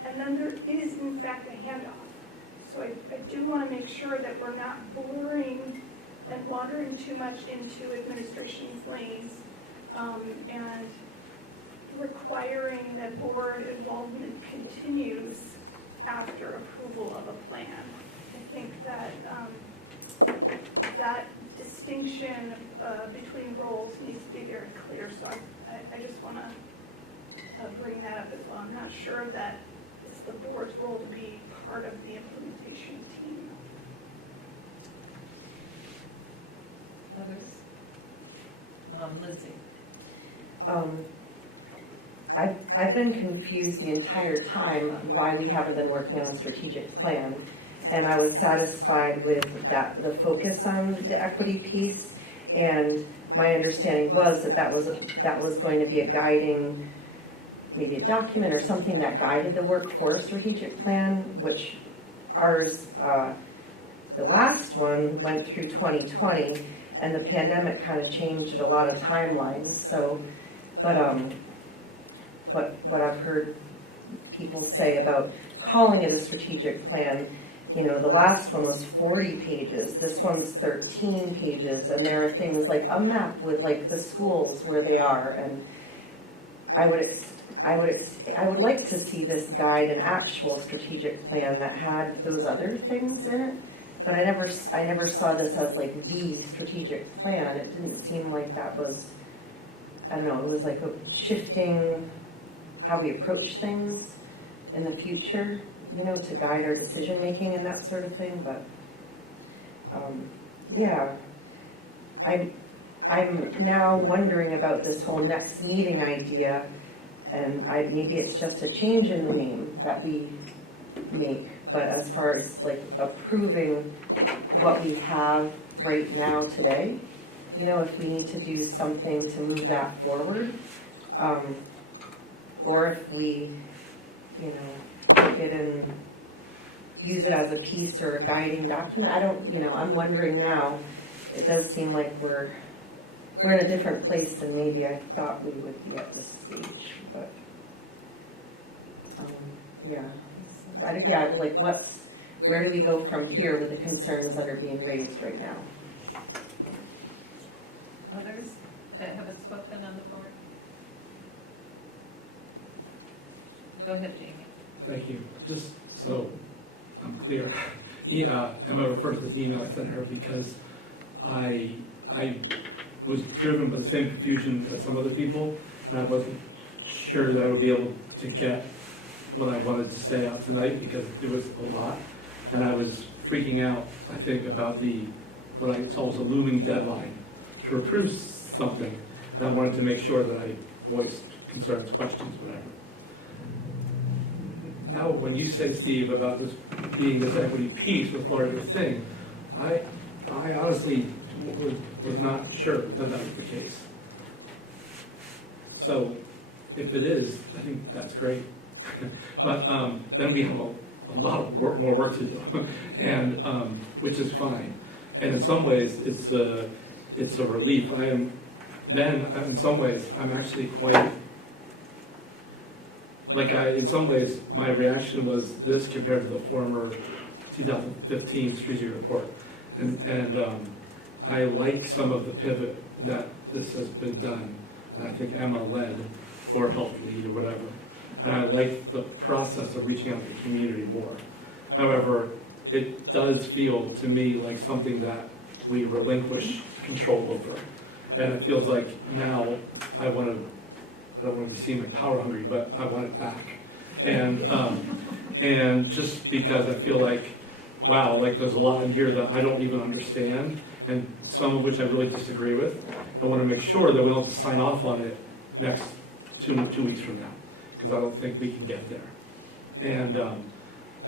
and then there is in fact a handoff. So I do want to make sure that we're not blurring and wandering too much into administration's lanes, and requiring that board involvement continues after approval of a plan. I think that that distinction between roles needs to be very clear. So I just want to bring that up as well. I'm not sure that it's the board's role to be part of the implementation team. Others? Lindsay? I've been confused the entire time why we haven't been working on a strategic plan. And I was satisfied with the focus on the equity piece. And my understanding was that was going to be a guiding, maybe a document or something that guided the work for a strategic plan, which ours, the last one went through 2020, and the pandemic kind of changed a lot of timelines. So, but what I've heard people say about calling it a strategic plan, you know, the last one was 40 pages, this one's 13 pages, and there are things like a map with like the schools where they are, and I would like to see this guide an actual strategic plan that had those other things in it, but I never saw this as like the strategic plan. It didn't seem like that was, I don't know, it was like a shifting how we approach things in the future, you know, to guide our decision making and that sort of thing. But yeah, I'm now wondering about this whole next meeting idea, and maybe it's just a change in the name that we make. But as far as like approving what we have right now today, you know, if we need to do something to move that forward, or if we, you know, take it and use it as a piece or a guiding document. I don't, you know, I'm wondering now, it does seem like we're in a different place than maybe I thought we would be at this stage, but yeah. Like where do we go from here with the concerns that are being raised right now? Others that haven't spoken on the board? Go ahead, Jamie. Thank you. Just so I'm clear, Emma refers to this email I sent her because I was driven by the same confusion as some other people, and I wasn't sure that I would be able to get what I wanted to say out tonight because it was a lot, and I was freaking out, I think, about what I saw was a looming deadline to approve something, and I wanted to make sure that I voiced concerns, questions, whatever. Now, when you say, Steve, about this being this equity piece with larger thing, I honestly was not sure that that was the case. So, if it is, I think that's great. But then we have a lot of more work to do, and which is fine. And in some ways, it's a relief. In some ways, I'm actually quite in some ways, my reaction was this compared to the former 2015 strategic report. And I like some of the pivot that this has been done, and I think Emma led or helped lead or whatever. And I like the process of reaching out to the community more. However, it does feel to me like something that we relinquish control over. And it feels like now I don't want to be seen like power hungry, but I want it back. And just because I feel like, wow, like there's a lot in here that I don't even understand, and some of which I really disagree with. I want to make sure that we don't have to sign off on it next two weeks from now, because I don't think we can get there. And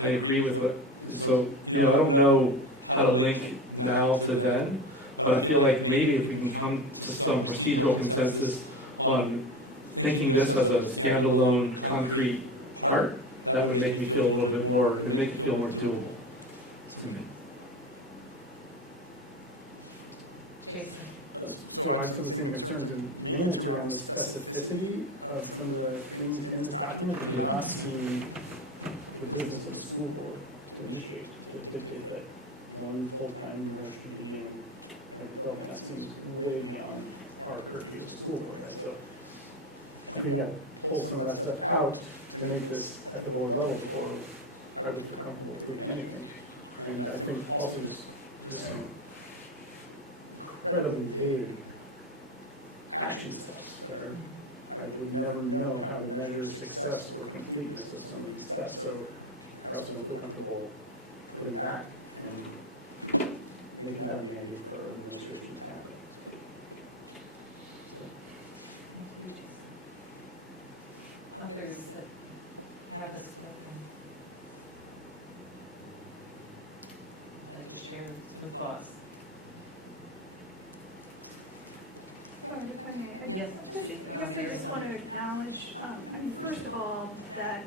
I agree with what, so, I don't know how to link now to then, but I feel like maybe if we can come to some procedural consensus on thinking this as a standalone, concrete part, that would make me feel a little bit more, it'd make it feel more doable to me. Jason. So I have some of the same concerns, and mainly it's around the specificity of some of the things in this document that do not seem the business of the school board to initiate, to dictate that one full-time nurse should be in every building. That seems way beyond our purview as a school board, right? So I think we got to pull some of that stuff out to make this at the board level before I would feel comfortable approving anything. And I think also there's just some incredibly vague action steps that are, I would never know how to measure success or completeness of some of these steps. So I also don't feel comfortable putting back and making that a mandate for our administration to tackle. Others that haven't spoken. I'd like to share some thoughts. If I may, Yes, I guess I just want to acknowledge, first of all, that,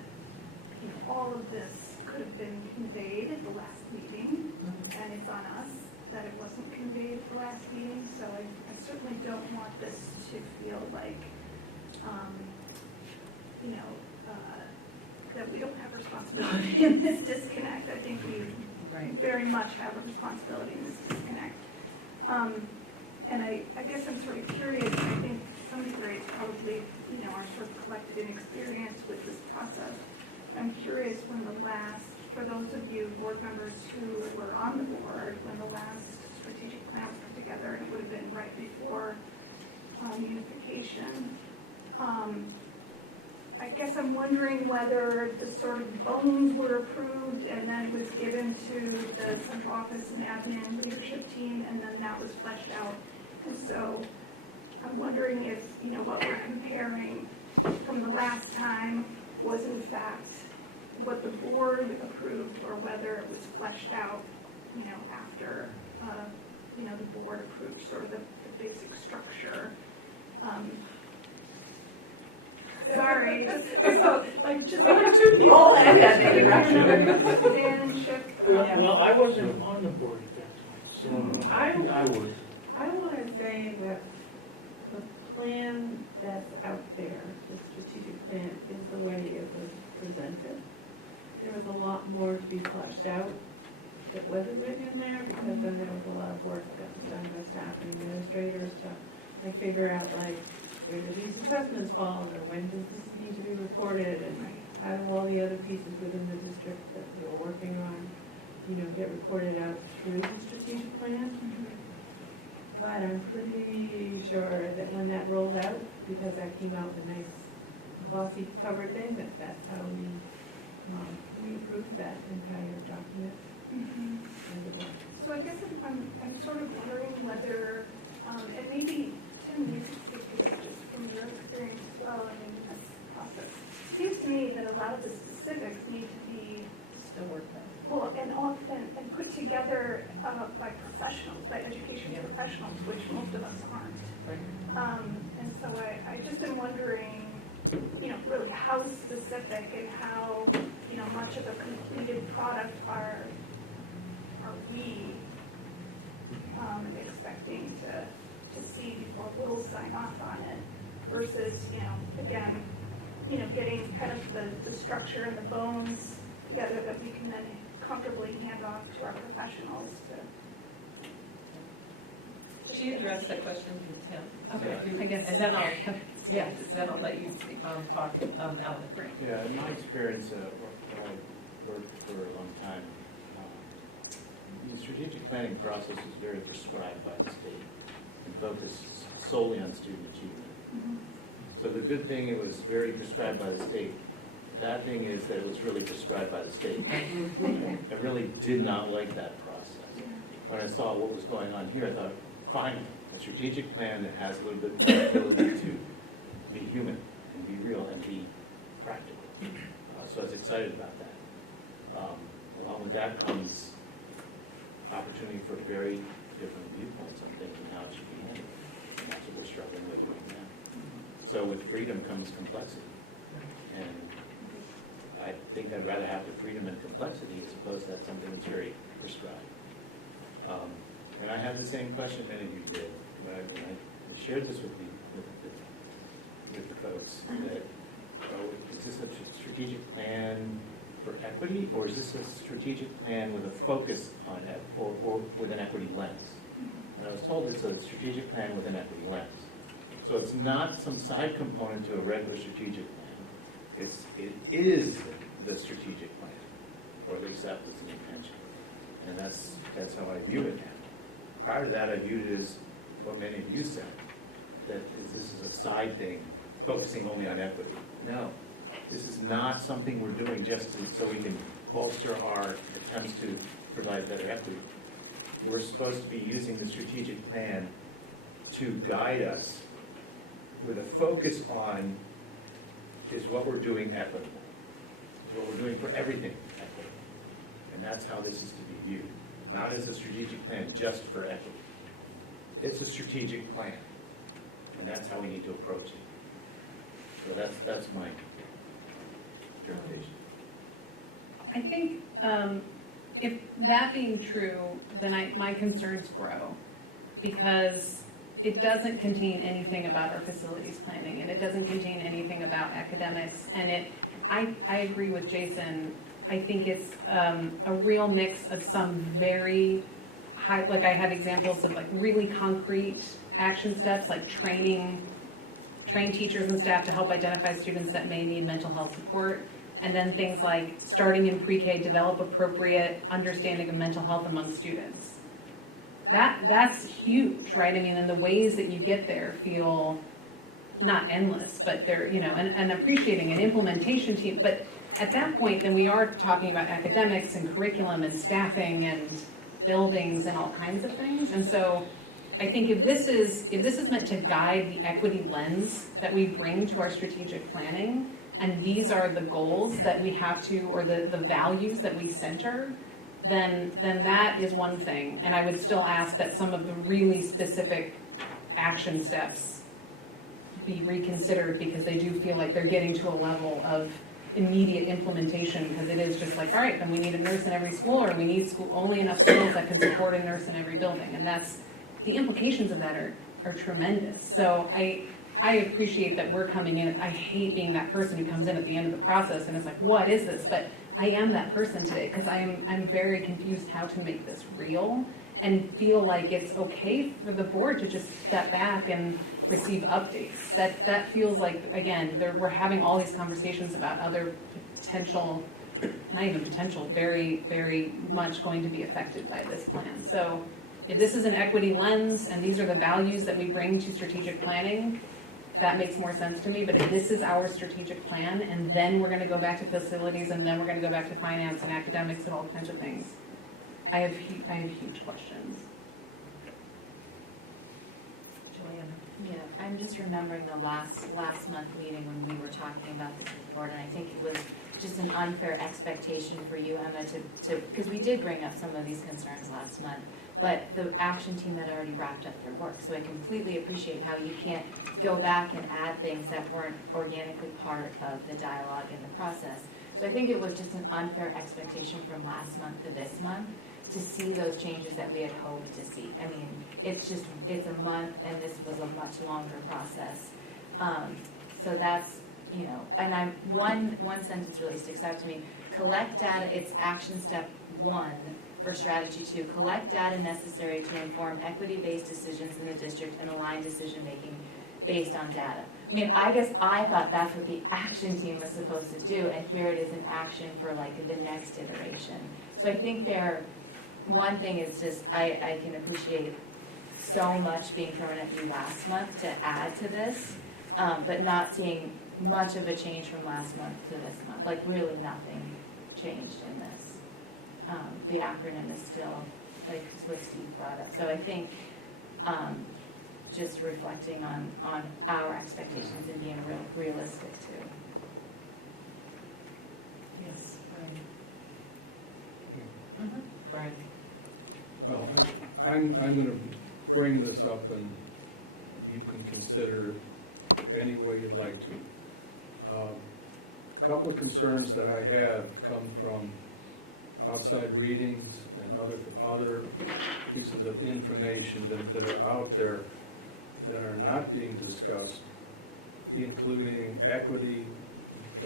all of this could have been conveyed at the last meeting, and it's on us that it wasn't conveyed at the last meeting, so I certainly don't want this to feel like, that we don't have responsibility in this disconnect. I think we very much have a responsibility in this disconnect. And I guess I'm sort of curious, I think to some degree it's probably, our sort of collected inexperience with this process. I'm curious when for those of you board members who were on the board, when the last strategic plan was put together, and it would have been right before unification. I guess I'm wondering whether the sort of bones were approved and then it was given to the central office and admin leadership team, and then that was fleshed out. And so I'm wondering if, what we're comparing from the last time was in fact what the board approved, or whether it was fleshed out, after, the board approved sort of the basic structure. Sorry, just two people. Roll ahead, maybe. Dan, Chip. Well, I wasn't on the board at that time, so. I was. I want to say that the plan that's out there, the strategic plan, is the way it was presented. There was a lot more to be fleshed out that wasn't written in there, because then there was a lot of work that was done by staff and administrators to figure out where do these assessments fall, or when does this need to be reported, and how do all the other pieces within the district that we were working on, get reported out through the strategic plan. But I'm pretty sure that when that rolled out, because that came out with a nice glossy cover thing, that's how we approved that entire document. So I guess I'm sort of wondering whether, and maybe Tim, you could speak to this just from your experience as well, in this process. It seems to me that a lot of the specifics need to be Still working. well, and often put together by professionals, by education professionals, which most of us aren't. And so I just am wondering, really how specific and how, much of a completed product are we expecting to see before we'll sign off on it, versus, again, getting kind of the structure and the bones together that we can then comfortably hand off to our professionals to. She addressed that question to Tim. I guess. And then I'll let you talk, Ellen. Yeah, in my experience, where I worked for a long time, the strategic planning process is very prescribed by the state and focused solely on student achievement. So the good thing, it was very prescribed by the state. Bad thing is that it was really prescribed by the state. I really did not like that process. When I saw what was going on here, I thought, finally, a strategic plan that has a little bit more ability to be human and be real and be practical. So I was excited about that. Along with that comes opportunity for very different viewpoints on thinking how it should be handled. And that's what we're struggling with right now. So with freedom comes complexity. And I think I'd rather have the freedom and complexity as opposed to something that's very prescribed. And I had the same question many of you did. But I shared this with the folks that, is this a strategic plan for equity, or is this a strategic plan with a focus on or with an equity lens? And I was told it's a strategic plan with an equity lens. So it's not some side component to a regular strategic plan. It is the strategic plan, or at least that was the intention. And that's how I view it now. Prior to that, I viewed it as what many of you said, that this is a side thing, focusing only on equity. No, this is not something we're doing just so we can bolster our attempts to provide better equity. We're supposed to be using the strategic plan to guide us with a focus on, is what we're doing equitable? Is what we're doing for everything equitable? And that's how this is to be viewed. Not as a strategic plan just for equity. It's a strategic plan. And that's how we need to approach it. So that's my interpretation. I think if that being true, then my concerns grow, because it doesn't contain anything about our facilities planning, and it doesn't contain anything about academics, and I agree with Jason. I think it's a real mix of some very high, like I have examples of like really concrete action steps, like train teachers and staff to help identify students that may need mental health support. And then things like starting in pre-K, develop appropriate understanding of mental health among students. That's huge, right? I mean, and the ways that you get there feel not endless, but they're, and appreciating an implementation team. But at that point, then we are talking about academics and curriculum and staffing and buildings and all kinds of things. And so I think if this is meant to guide the equity lens that we bring to our strategic planning, and these are the goals that we have to, or the values that we center, then that is one thing. And I would still ask that some of the really specific action steps be reconsidered, because they do feel like they're getting to a level of immediate implementation, because it is just like, all right, then we need a nurse in every school, or we need only enough schools that can support a nurse in every building. And the implications of that are tremendous. So I appreciate that we're coming in. I hate being that person who comes in at the end of the process and it's like, what is this? But I am that person today, because I'm very confused how to make this real, and feel like it's okay for the board to just step back and receive updates. That feels like, again, we're having all these conversations about other potential, not even potential, very, very much going to be affected by this plan. So if this is an equity lens and these are the values that we bring to strategic planning, that makes more sense to me. But if this is our strategic plan, and then we're going to go back to facilities, and then we're going to go back to finance and academics and all kinds of things, I have huge questions. Joanna. Yeah, I'm just remembering the last month meeting when we were talking about this report, and I think it was just an unfair expectation for you, Emma, to because we did bring up some of these concerns last month, but the action team had already wrapped up their work. So I completely appreciate how you can't go back and add things that weren't organically part of the dialogue in the process. So I think it was just an unfair expectation from last month to this month to see those changes that we had hoped to see. I mean, it's a month, and this was a much longer process. So that's you know, and one sentence really sticks out to me. Collect data, it's action step 1 for strategy 2. Collect data necessary to inform equity-based decisions in the district and align decision-making based on data. I mean, I guess I thought that's what the action team was supposed to do, and here it is in action for like the next iteration. So I think one thing is just, I can appreciate so much being thrown at you last month to add to this, but not seeing much of a change from last month to this month, like really nothing changed in this. The acronym is still, like what Steve brought up. So I think just reflecting on our expectations and being realistic too. Yes, Brian. Brian. Well, I'm going to bring this up and you can consider it any way you'd like to. A couple of concerns that I have come from outside readings and other pieces of information that are out there that are not being discussed, including equity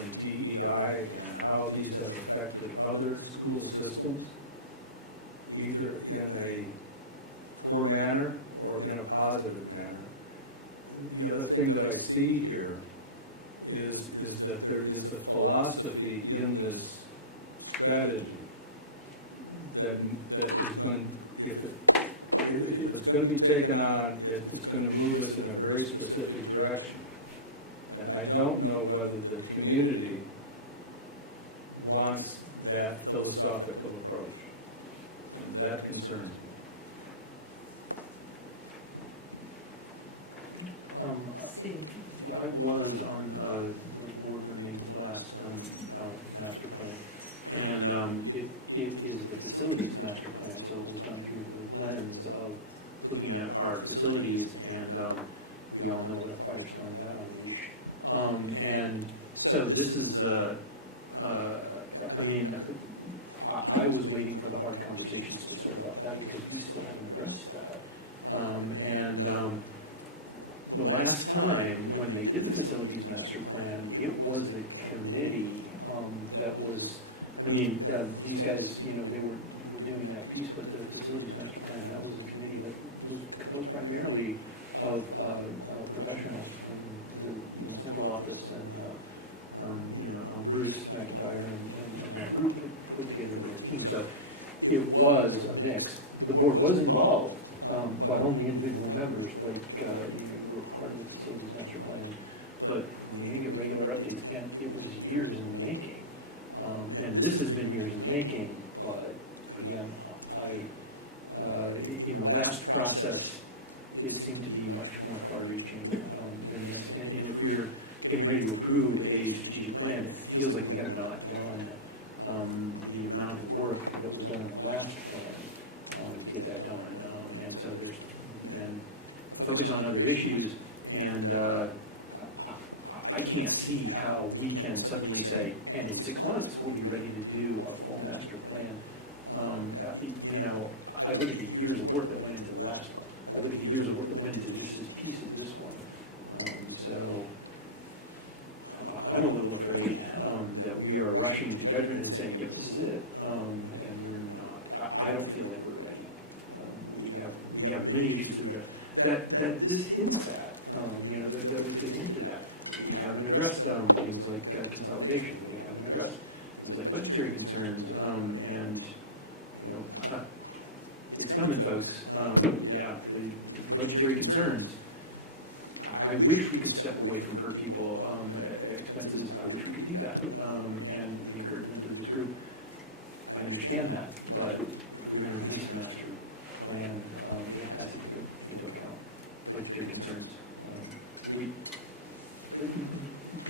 and DEI and how these have affected other school systems, either in a poor manner or in a positive manner. The other thing that I see here is that there is a philosophy in this strategy that is going, if it's going to be taken on, it's going to move us in a very specific direction. And I don't know whether the community wants that philosophical approach. And that concerns me. Steve. Yeah, I was on the board when they did the last master plan, and it is the facilities master plan, so it was done through the lens of looking at our facilities, and we all know what a firestorm that unleashed. And so this is, I mean, I was waiting for the hard conversations to sort about that because we still haven't addressed that. The last time when they did the facilities master plan, it was a committee that was, I mean, these guys, you know, they were doing that piece, but the facilities master plan, that was a committee that was composed primarily of professionals from the central office and, Bruce McIntyre and that group put together their team. So it was a mix. The board was involved, but only individual members, like, were part of the facilities master plan, but we didn't get regular updates, and it was years in the making. And this has been years in the making, but again, in the last process, it seemed to be much more far-reaching than this. And if we're getting ready to approve a strategic plan, it feels like we have not done the amount of work that was done in the last plan to get that done. And so there's been a focus on other issues, and I can't see how we can suddenly say, and in 6 months, we'll be ready to do a full master plan. I look at the years of work that went into the last one. I look at the years of work that went into just this piece of this one. So I'm a little afraid that we are rushing to judgment and saying, yep, this is it. And we're not. I don't feel like we're ready. We have many issues to address that this hints at, that we could hint to that. We haven't addressed things like consolidation. We haven't addressed things like budgetary concerns, and it's coming, folks. The budgetary concerns. I wish we could step away from per pupil expenses. I wish we could do that. And the encouragement of this group, I understand that, but if we're going to release the master plan, it has to take into account budgetary concerns.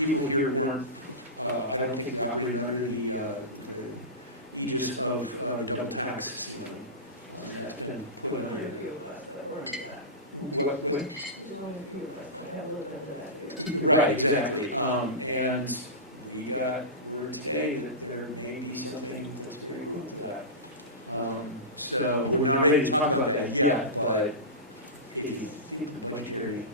People here weren't, I don't think we operated under the aegis of the double tax ceiling. That's been put under. Only a few of us that were under that. What? There's only a few of us that have lived under that here. Right, exactly. And we got word today that there may be something that's very equivalent to that. So we're not ready to talk about that yet, but if you think the budgetary...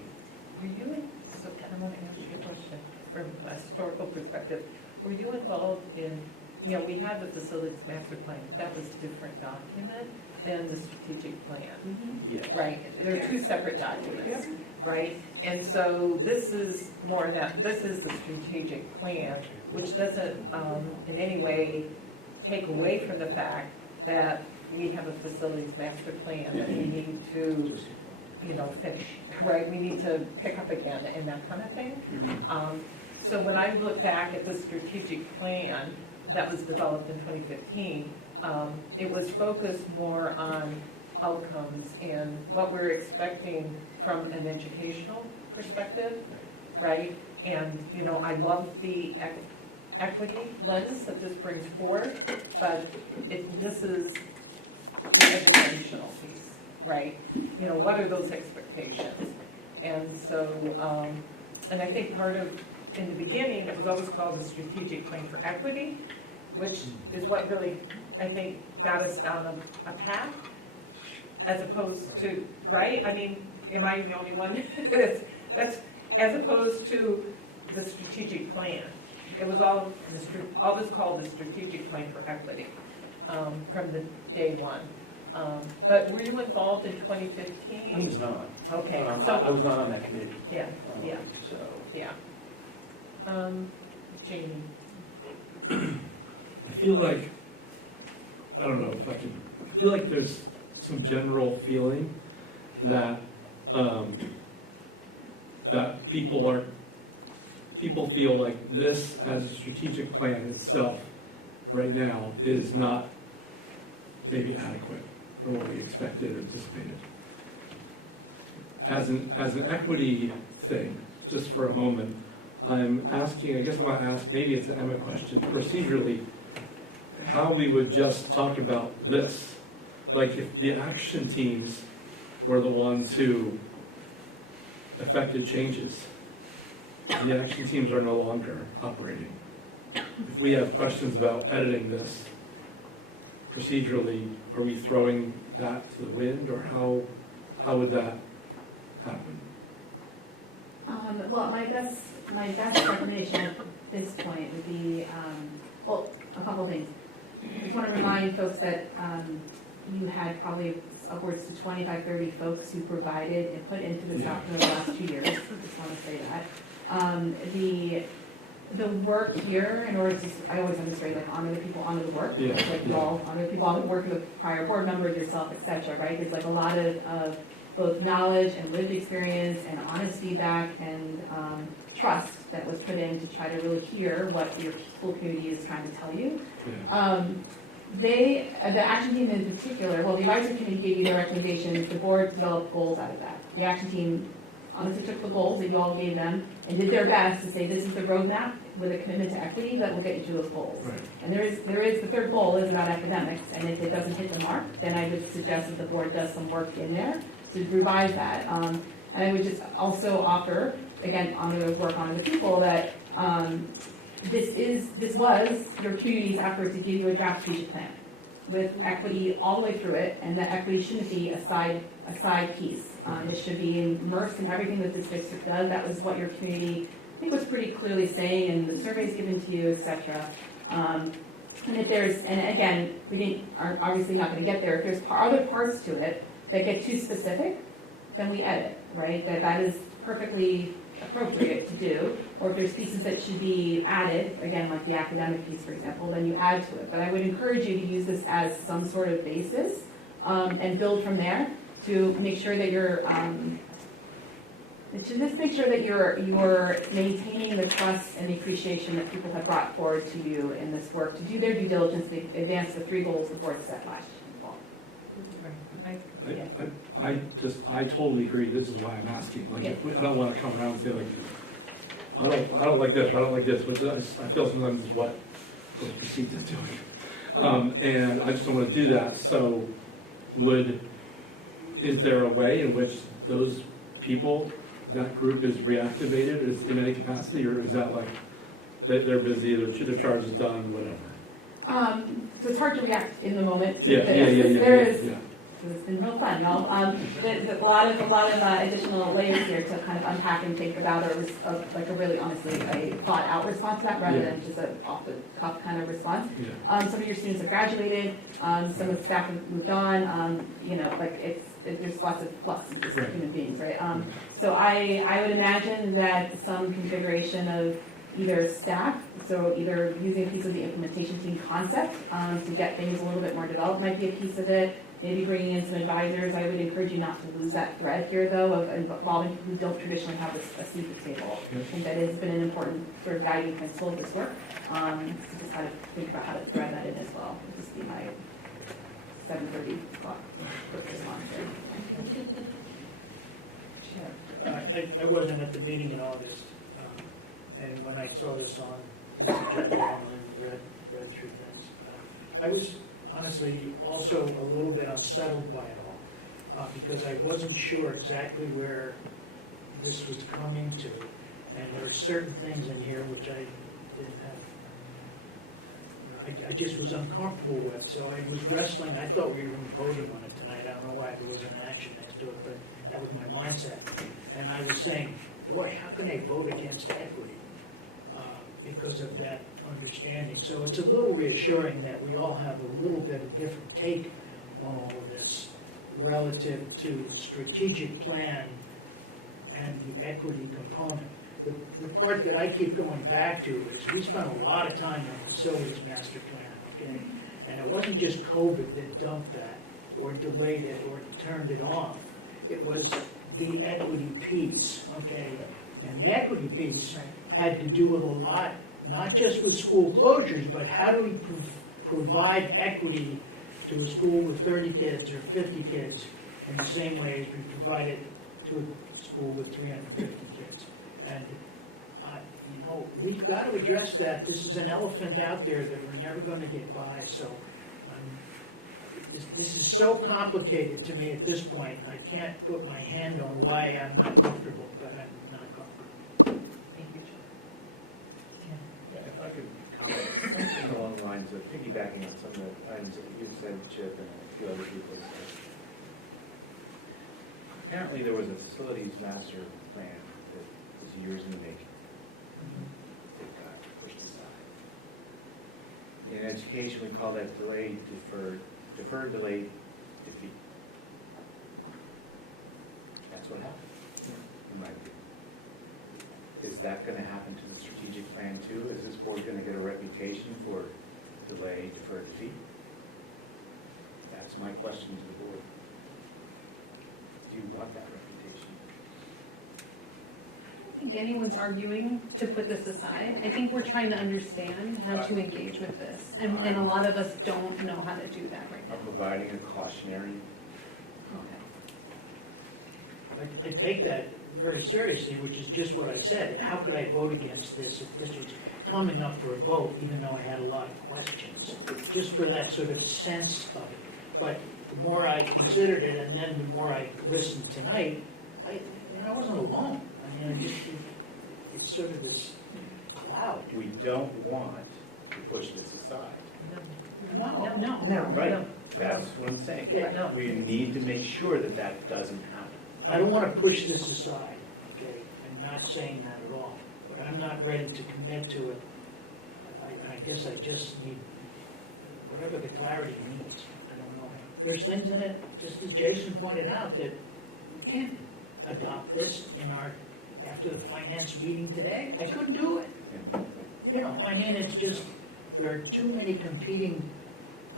Are you in, so I want to answer your question. from a historical perspective, were you involved in, we had the facilities master plan, that was a different document than the strategic plan. Yes. Right, they're two separate documents, right? And so this is more that, this is the strategic plan, which doesn't in any way take away from the fact that we have a facilities master plan that we need to, finish, right? We need to pick up again and that kind of thing. So when I look back at the strategic plan that was developed in 2015, it was focused more on outcomes and what we're expecting from an educational perspective, right? And, I love the equity lens that this brings forth, but it misses the educational piece, right? What are those expectations? And so, and I think part of, in the beginning, it was always called the strategic plan for equity, which is what really, I think, got us down a path, as opposed to, right? I mean, am I the only one? That's as opposed to the strategic plan. It was always called the strategic plan for equity from the day one. But were you involved in 2015? I was not. Okay, I was not on that committee. Yeah, yeah, So. yeah. Jamie? I feel like, I don't know if I can, I feel like there's some general feeling that, that people feel like this as a strategic plan itself right now is not maybe adequate for what we expected or anticipated. As an equity thing, just for a moment, I'm asking, I guess I want to ask, maybe it's an Emma question, procedurally, how we would just talk about this. Like if the action teams were the ones who affected changes, and the action teams are no longer operating. If we have questions about editing this, procedurally, are we throwing that to the wind, or how would that happen? Well, my best recommendation at this point would be, a couple things. I just want to remind folks that you had probably upwards to 25, 30 folks who provided input into this document the last 2 years. I just want to say that. The work here, in order to, I always understand, like, honor the people, honor the work. Like, you all honor the people, all the work of the prior board members, yourself, et cetera, right? There's like a lot of both knowledge and lived experience and honest feedback and trust that was put in to try to really hear what your school community is trying to tell you. The action team in particular, well, the advisory committee gave you their recommendations, the board developed goals out of that. The action team honestly took the goals that you all gave them and did their best to say, this is the roadmap with a commitment to equity that will get you to those goals. Right. And there is the third goal is about academics, and if it doesn't hit the mark, then I would suggest that the board does some work in there to revise that. And I would just also offer, again, honor the work, honor the people, that this was your community's effort to give you a draft strategic plan with equity all the way through it, and that equity shouldn't be a side piece. It should be immersed in everything that this district does. That was what your community, I think, was pretty clearly saying, and the surveys given to you, et cetera. And if there's, and again, are obviously not going to get there. If there's other parts to it that get too specific, then we edit, right? That is perfectly appropriate to do. Or if there's pieces that should be added, again, like the academic piece, for example, then you add to it. But I would encourage you to use this as some sort of basis and build from there to make sure that you're you're maintaining the trust and the appreciation that people have brought forward to you in this work to do their due diligence to advance the 3 goals the board set last fall. I totally agree. This is why I'm asking. Like, I don't want to come around and say, like, I don't like this, or I don't like this, which I feel sometimes is what was perceived as doing. And I just don't want to do that. So is there a way in which those people, that group is reactivated in any capacity, or is that like they're busy, their charge is done, whatever? So it's hard to react in the moment. Yeah. So it's been real fun, y'all. There's a lot of additional layers here to kind of unpack and think about, or like a really honestly a thought out response to that rather than just a off the cuff kind of response. Some of your students have graduated, some of the staff have moved on, you know, like there's lots of flux in just human beings, right? So I would imagine that some configuration of either staff, so either using a piece of the implementation team concept to get things a little bit more developed might be a piece of it. Maybe bringing in some advisors. I would encourage you not to lose that thread here, though, of involving people who don't traditionally have a seat at the table. I think that has been an important sort of guiding principle of this work. So just kind of think about how to thread that in as well. It'll just be my 7:30 o'clock response there. I wasn't at the meeting in August, and when I saw this on the agenda and read through things, I was honestly also a little bit unsettled by it all, because I wasn't sure exactly where this was coming to, and there are certain things in here which I didn't have, I just was uncomfortable with, so I was wrestling. I thought we were going to be voting on it tonight. I don't know why there wasn't an action next to it, but that was my mindset. And I was saying, boy, how can I vote against equity because of that understanding? So it's a little reassuring that we all have a little bit of different take on all of this relative to the strategic plan and the equity component. The part that I keep going back to is we spent a lot of time on facilities master plan, okay? And it wasn't just COVID that dumped that or delayed it or turned it off. It was the equity piece, okay? And the equity piece had to do with a lot, not just with school closures, but how do we provide equity to a school with 30 kids or 50 kids in the same way as we provide it to a school with 350 kids. And, you know, we've got to address that. This is an elephant out there that we're never going to get by. So this is so complicated to me at this point. I can't put my hand on why I'm not comfortable, but I'm not comfortable. Thank you, John. Yeah, if I could comment something along the lines of piggybacking on some of the items that you said, Chip, and a few other people said. Apparently there was a facilities master plan that was years in the making. It got pushed aside. In education, we call that delayed, deferred, delayed, defeat. That's what happened, in my view. Is that going to happen to the strategic plan too? Is this board going to get a reputation for delay, defer, defeat? That's my question to the board. Do you want that reputation? I don't think anyone's arguing to put this aside. I think we're trying to understand how to engage with this. And a lot of us don't know how to do that right now. Providing a cautionary. I take that very seriously, which is just what I said. How could I vote against this if this was coming up for a vote, even though I had a lot of questions, just for that sort of sense of it. But the more I considered it, and then the more I listened tonight, I wasn't alone. I mean, it's sort of this cloud. We don't want to push this aside. No. Right. That's what I'm saying. Okay. We need to make sure that that doesn't happen. I don't want to push this aside, okay? I'm not saying that at all, but I'm not ready to commit to it. I guess I just need whatever the clarity means. I don't know. There's things in it, just as Jason pointed out, that we can't adopt this after the finance meeting today. I couldn't do it. You know, I mean, it's just, there are too many competing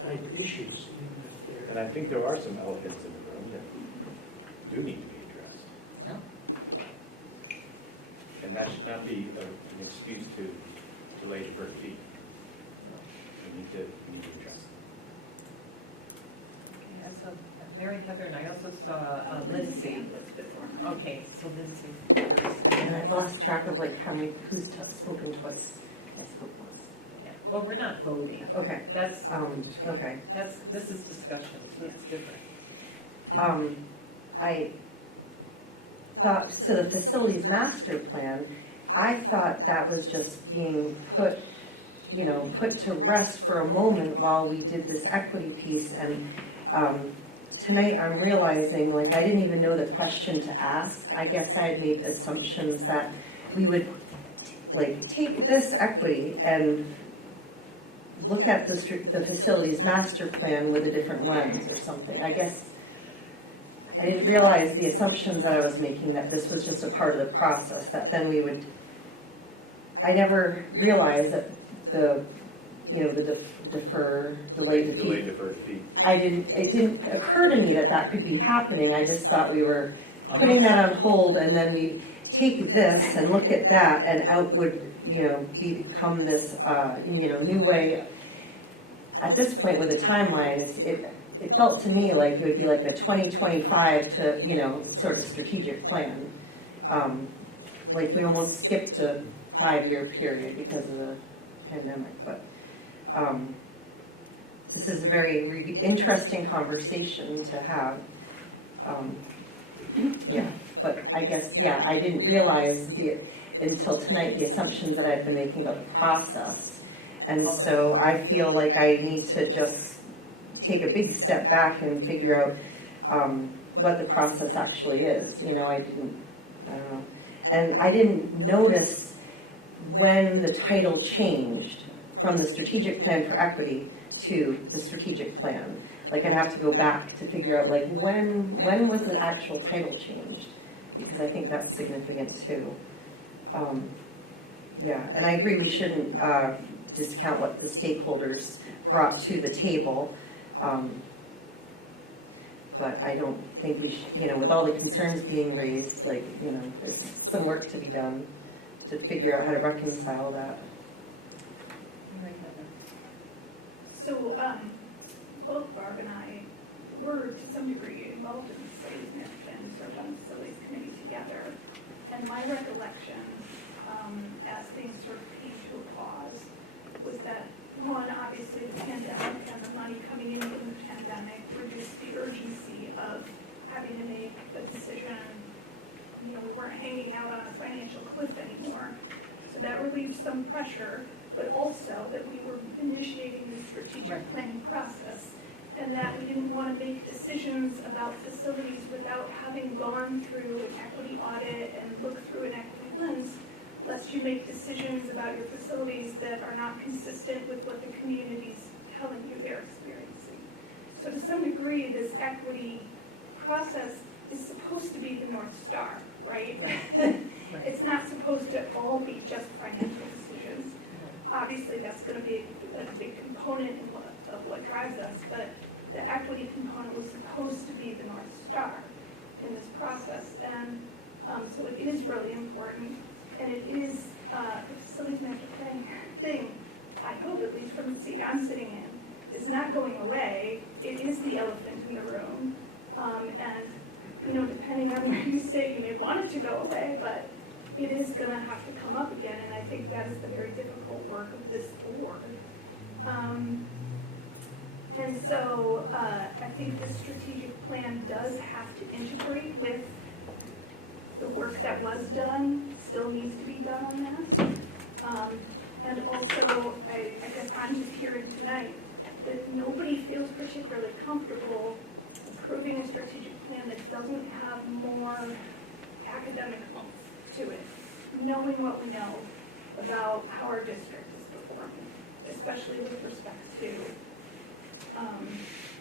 type issues. Even if they're, And I think there are some elephants in the room that do need to be addressed. Yeah. And that should not be an excuse to delay, defer, defeat. We need to address them. Okay, I saw Mary Heather, and I also saw Lindsay. Okay, so Lindsay first. And I've lost track of like who's spoken twice. I spoke once. Yeah. Well, we're not voting. Okay. That's, okay. this is discussion, so it's different. I thought, so the facilities master plan, I thought that was just being put to rest for a moment while we did this equity piece. And tonight I'm realizing, like, I didn't even know the question to ask. I guess I had made assumptions that we would, like, take this equity and look at the facilities master plan with a different lens or something. I guess I didn't realize the assumptions that I was making, that this was just a part of the process, that then we would, I never realized that the, you know, the delayed deferred fee. it didn't occur to me that that could be happening. I just thought we were putting that on hold, and then we take this and look at that, and out would, you know, become this, you know, new way. At this point with the timeline, it felt to me like it would be like a 2025 to, you know, sort of strategic plan. Like we almost skipped a 5-year period because of the pandemic, but this is a very interesting conversation to have. Yeah, but I guess, yeah, I didn't realize until tonight the assumptions that I've been making about the process. And so I feel like I need to just take a big step back and figure out what the process actually is. You know, I don't know. And I didn't notice when the title changed from the strategic plan for equity to the strategic plan. Like I'd have to go back to figure out like when was the actual title changed? Because I think that's significant too. Yeah, and I agree we shouldn't discount what the stakeholders brought to the table. But I don't think we should, you know, with all the concerns being raised, like, you know, there's some work to be done to figure out how to reconcile that. So, both Barb and I were to some degree involved in the facilities management and served on the facilities committee together. And my recollection, as things sort of came to a pause, was that one, obviously the pandemic and the money coming in from the pandemic reduced the urgency of having to make a decision. You know, we weren't hanging out on a financial cliff anymore. So that relieved some pressure, but also that we were initiating the strategic planning process, and that we didn't want to make decisions about facilities without having gone through an equity audit and looked through an equity lens, lest you make decisions about your facilities that are not consistent with what the community's telling you they're experiencing. So to some degree, this equity process is supposed to be the North Star, right? It's not supposed to all be just financial decisions. Obviously, that's going to be a big component of what drives us, but the equity component was supposed to be the North Star in this process. And so it is really important. And it is the facilities master plan thing, I hope, at least from the seat I'm sitting in, is not going away. It is the elephant in the room. And, you know, depending on where you sit, you may want it to go away, but it is going to have to come up again. And I think that is the very difficult work of this board. And so I think the strategic plan does have to integrate with the work that was done, still needs to be done on that. And also, I guess I'm just hearing tonight that nobody feels particularly comfortable approving a strategic plan that doesn't have more academic oomph to it, knowing what we know about how our district is performing, especially with respect to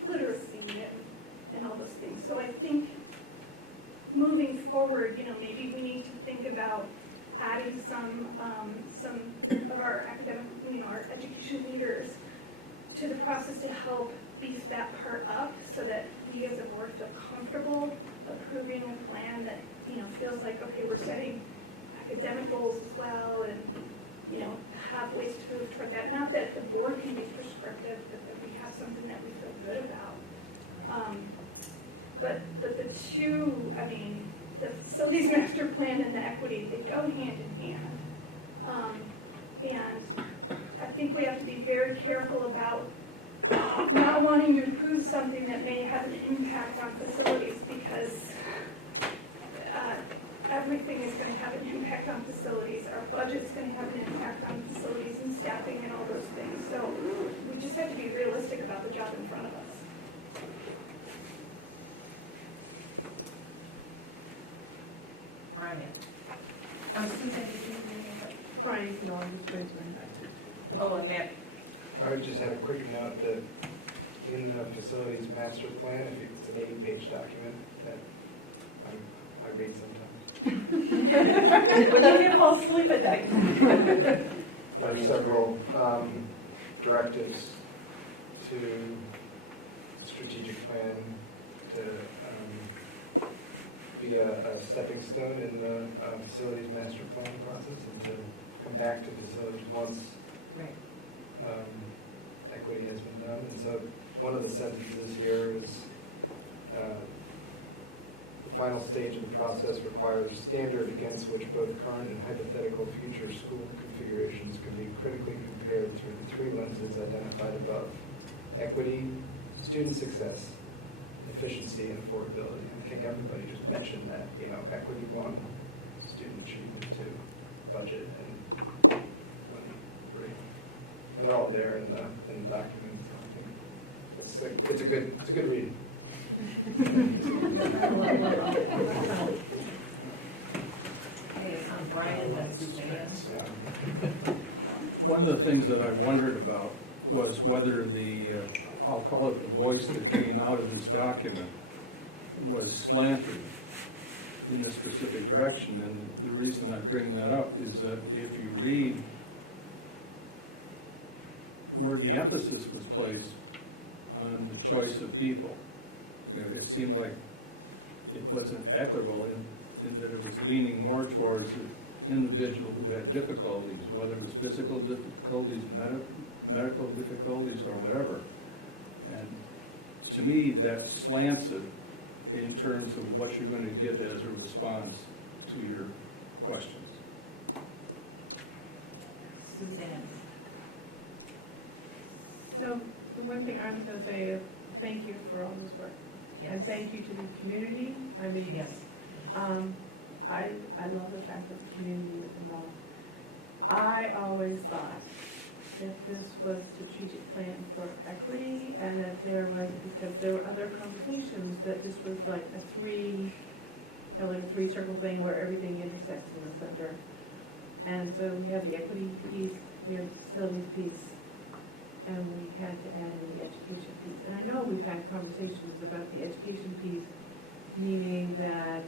literacy and all those things. So I think moving forward, you know, maybe we need to think about adding some of our academic, you know, our education leaders to the process to help beef that part up so that we as a board feel comfortable approving a plan that, you know, feels like, okay, we're setting academic goals as well and, you know, have ways to move toward that. Not that the board can be prescriptive, but that we have something that we feel good about. But the two, I mean, the facilities master plan and the equity, they go hand in hand. And I think we have to be very careful about not wanting to approve something that may have an impact on facilities, because everything is going to have an impact on facilities. Our budget's going to have an impact on facilities and staffing and all those things. So we just have to be realistic about the job in front of us. Brian. Susan, did you have anything? Brian, no, I'm just raising my hand. Oh, and Matt, I would just have a quick note that in the facilities master plan, if it's an 80-page document, that I read sometimes. But you can't fall asleep at night. There are several directives to the strategic plan to be a stepping stone in the facilities master plan process and to come back to facilities once right. Equity has been done. And so one of the sentences here is the final stage of the process requires standard against which both current and hypothetical future school configurations can be critically compared through the three lenses identified above: equity, student success, efficiency, and affordability. And I think everybody just mentioned that, equity 1, student achievement 2, budget, and money 3. And they're all there in the document, so I think it's a good read. Brian and Suzanne. One of the things that I wondered about was whether the, I'll call it the voice that came out of this document was slanted in a specific direction. And the reason I bring that up is that if you read where the emphasis was placed on the choice of people, it seemed like it wasn't equitable in that it was leaning more towards the individual who had difficulties, whether it was physical difficulties, medical difficulties, or whatever. And to me, that slants it in terms of what you're going to get as a response to your questions. Suzanne. So the one thing I'm going to say is thank you for all this work. Yes. And thank you to the community. I mean, Yes. I love the fact that the community is involved. I always thought that this was strategic plan for equity and that there was, because there were other conversations, that this was like a three-circle thing where everything intersects in the center. And so we have the equity piece, we have the facilities piece, and we had to add in the education piece. And I know we've had conversations about the education piece, meaning that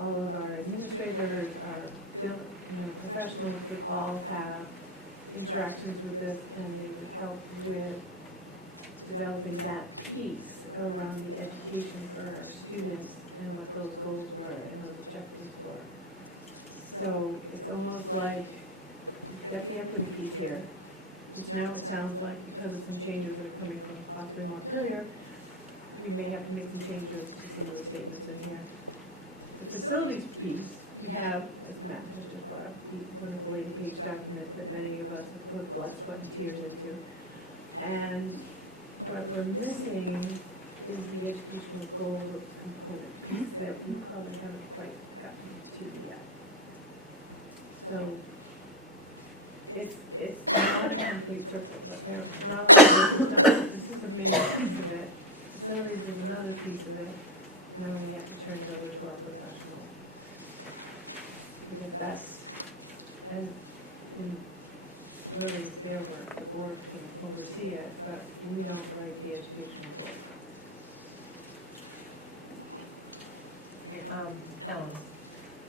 all of our administrators, our professionals would all have interactions with this, and they would help with developing that piece around the education for our students and what those goals were and those objectives were. So it's almost like we've got the equity piece here, which now it sounds like because of some changes that are coming from Foster and Montpelier, we may have to make some changes to some of the statements in here. The facilities piece, we have, as Matt has just brought up, the wonderful 80-page document that many of us have put blood, sweat, and tears into. And what we're missing is the educational goal component piece that we probably haven't quite gotten to yet. So it's not a complete circle, but there's not a lot of stuff. This is a major piece of it. Facilities is another piece of it. Now we have to turn it over to our professionals. Because that's, and really it's their work, the board can oversee it, but we don't write the educational goals.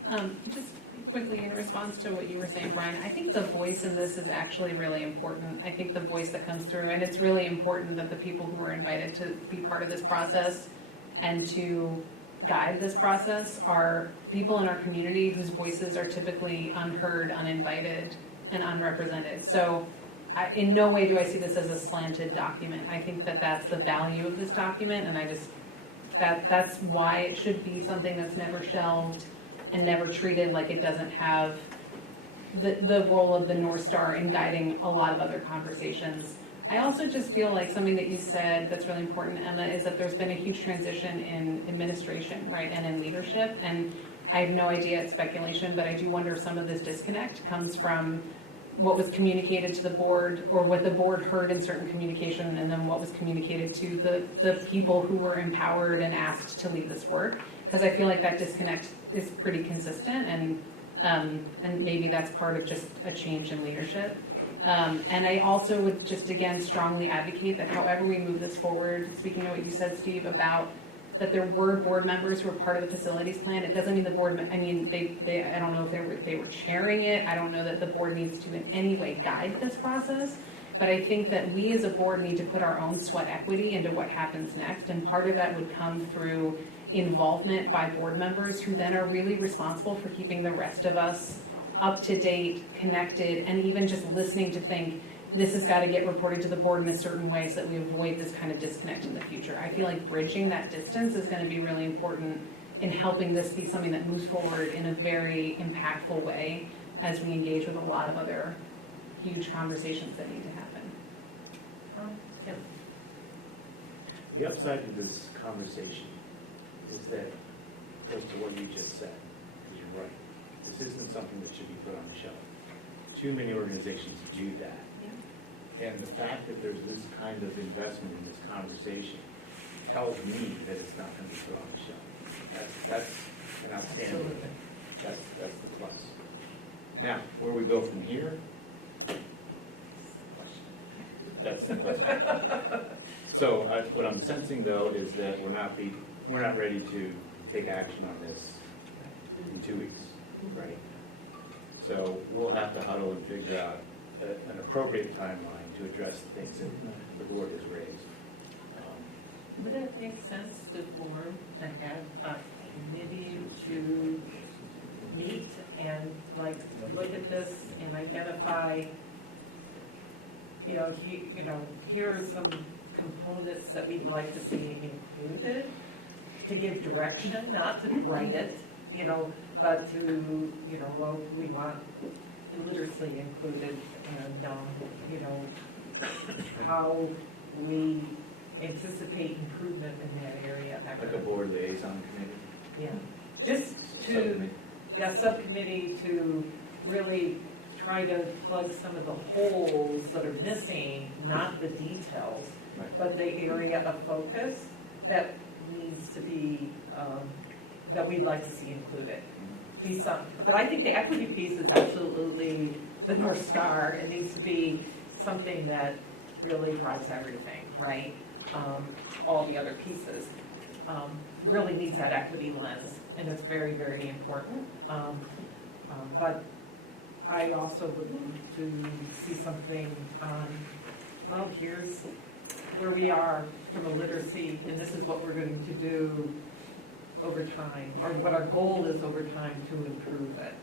Ellen. Just quickly in response to what you were saying, Brian, I think the voice in this is actually really important. I think the voice that comes through, and it's really important that the people who are invited to be part of this process and to guide this process are people in our community whose voices are typically unheard, uninvited, and unrepresented. So in no way do I see this as a slanted document. I think that that's the value of this document, and that's why it should be something that's never shelved and never treated like it doesn't have the role of the North Star in guiding a lot of other conversations. I also just feel like something that you said that's really important, Emma, is that there's been a huge transition in administration, right, and in leadership. And I have no idea, it's speculation, but I do wonder if some of this disconnect comes from what was communicated to the board, or what the board heard in certain communication, and then what was communicated to the people who were empowered and asked to lead this work. Because I feel like that disconnect is pretty consistent, and maybe that's part of just a change in leadership. And I also would just, again, strongly advocate that however we move this forward, speaking of what you said, Steve, about that there were board members who were part of the facilities plan. It doesn't mean the board, I mean, I don't know if they were chairing it. I don't know that the board needs to in any way guide this process. But I think that we as a board need to put our own sweat equity into what happens next. And part of that would come through involvement by board members who then are really responsible for keeping the rest of us up to date, connected, and even just listening to think, this has got to get reported to the board in a certain way so that we avoid this kind of disconnect in the future. I feel like bridging that distance is going to be really important in helping this be something that moves forward in a very impactful way as we engage with a lot of other huge conversations that need to happen. Tim? The upside to this conversation is that, goes to what you just said, because you're right. This isn't something that should be put on the shelf. Too many organizations do that. And the fact that there's this kind of investment in this conversation tells me that it's not going to be put on the shelf. That's an outstanding. That's the plus. Now, where we go from here, that's the question. So what I'm sensing though is that we're not ready to take action on this in 2 weeks, right? So we'll have to huddle and figure out an appropriate timeline to address the things that the board has raised. Would it make sense to form and have a committee to meet and like look at this and identify, here are some components that we'd like to see included, to give direction, not to write it, but to, well, we want literacy included, and, how we anticipate improvement in that area. Like a board liaison committee? Yeah, just to, subcommittee to really try to plug some of the holes that are missing, not the details, Right. but the area of focus that needs to be, that we'd like to see included. But I think the equity piece is absolutely the North Star. It needs to be something that really drives everything, right? All the other pieces really needs that equity lens, and it's very, very important. But I also would love to see something on, well, here's where we are from a literacy, and this is what we're going to do over time, or what our goal is over time to improve it.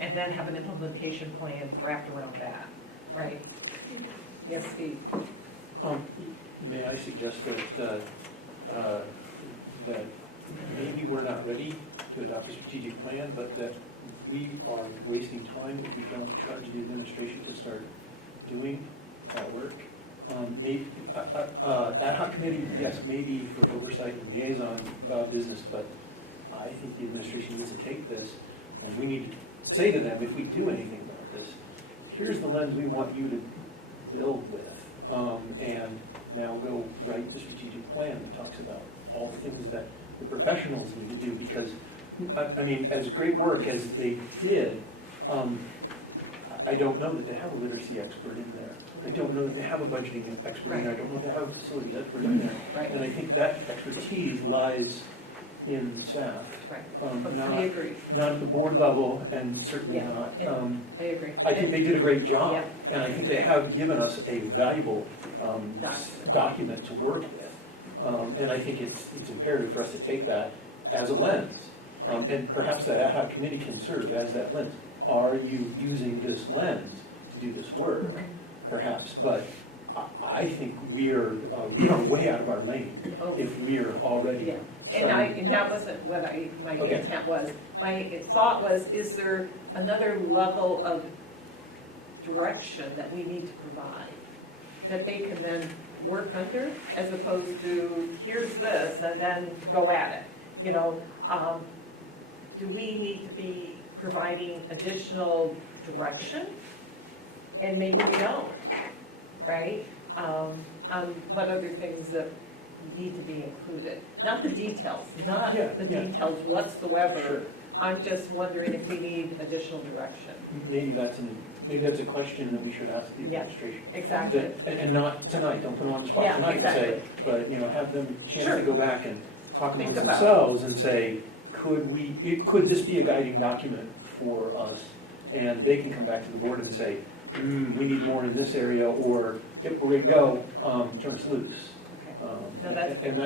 And then have an implementation plan wrapped around that, right? Yes, Steve? May I suggest that that maybe we're not ready to adopt a strategic plan, but that we are wasting time if we don't charge the administration to start doing that work. Maybe, ad hoc committee, yes, maybe for oversight and liaison about business, but I think the administration needs to take this, and we need to say to them, if we do anything about this, here's the lens we want you to build with, and now go write the strategic plan that talks about all the things that the professionals need to do, because, I mean, as great work as they did, I don't know that they have a literacy expert in there. I don't know that they have a budgeting expert in there. I don't know if they have a facilities expert in there. Right. And I think that expertise lies in staff. Right. Not, I agree. not at the board level, and certainly Yeah, not. and I agree. I think they did a great job, Yeah. and I think they have given us a valuable document to work with. And I think it's imperative for us to take that as a lens. And perhaps that ad hoc committee can serve as that lens. Are you using this lens to do this work? Perhaps, but I think we are way out of our lane if we are already. Yeah. And that wasn't what my intent was. My thought was, is there another level of direction that we need to provide that they can then work under, as opposed to here's this and then go at it? Do we need to be providing additional direction and maybe we don't, right? On what other things that need to be included. Not the details, not Yeah, the yeah. details whatsoever. I'm just wondering if we need additional direction. Maybe that's a question that we should ask the Yeah. administration. Exactly. And not tonight, don't put them on the spot Yeah, tonight and say, exactly. but, have them a chance Sure. to go back and talk Think amongst about it. themselves and say, could this be a guiding document for us? And they can come back to the board and say, we need more in this area, or if we're gonna go, turn us loose. Okay. No, that's- And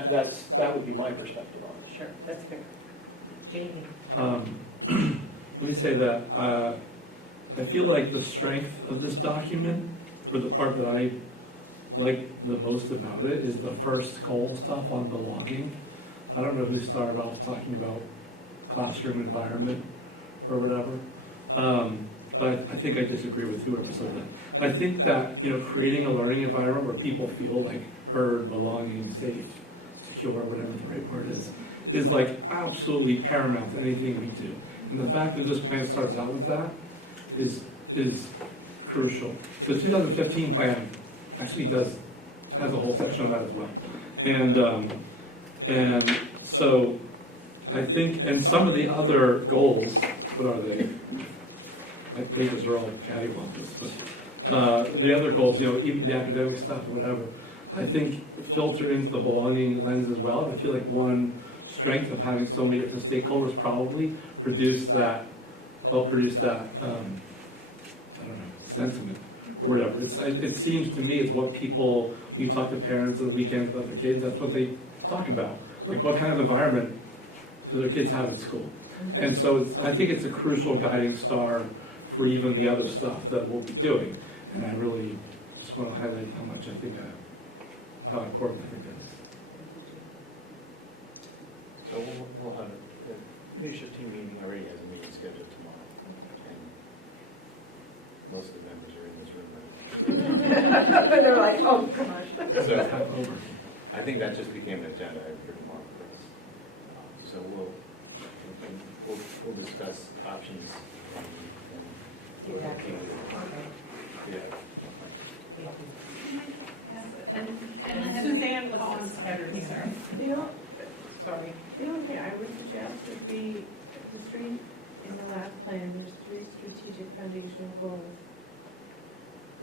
that would be my perspective on it. Sure, that's fair. Jamie? Let me say that I feel like the strength of this document, or the part that I like the most about it, is the first goal stuff on belonging. I don't know who started off talking about classroom environment or whatever, but I think I disagree with whoever said that. I think that, creating a learning environment where people feel like heard, belonging, safe, secure, whatever the right word is like absolutely paramount to anything we do. And the fact that this plan starts out with that is crucial. The 2015 plan actually has a whole section on that as well. And so I think, and some of the other goals, what are they? My pages are all cattywampus, but the other goals, even the academic stuff or whatever, I think filter into the belonging lens as well. I feel like one strength of having so many different stakeholders probably help produce that, I don't know, sentiment, or whatever. It seems to me it's what people, when you talk to parents on the weekends about their kids, that's what they talk about. Like, what kind of environment do their kids have at school? And so I think it's a crucial guiding star for even the other stuff that we'll be doing. And I really just want to highlight how much I think, how important I think that is. So we'll have, the leadership team meeting already has a meeting scheduled tomorrow. And most of the members are in this room right But they're like, oh, gosh. now. So Over. I think that just became an agenda item for tomorrow for us. So we'll discuss options. Exactly. Yeah. And Suzanne was had her hand. Sorry. The only thing I would suggest would be the street in the last plan, there's 3 strategic foundational goals.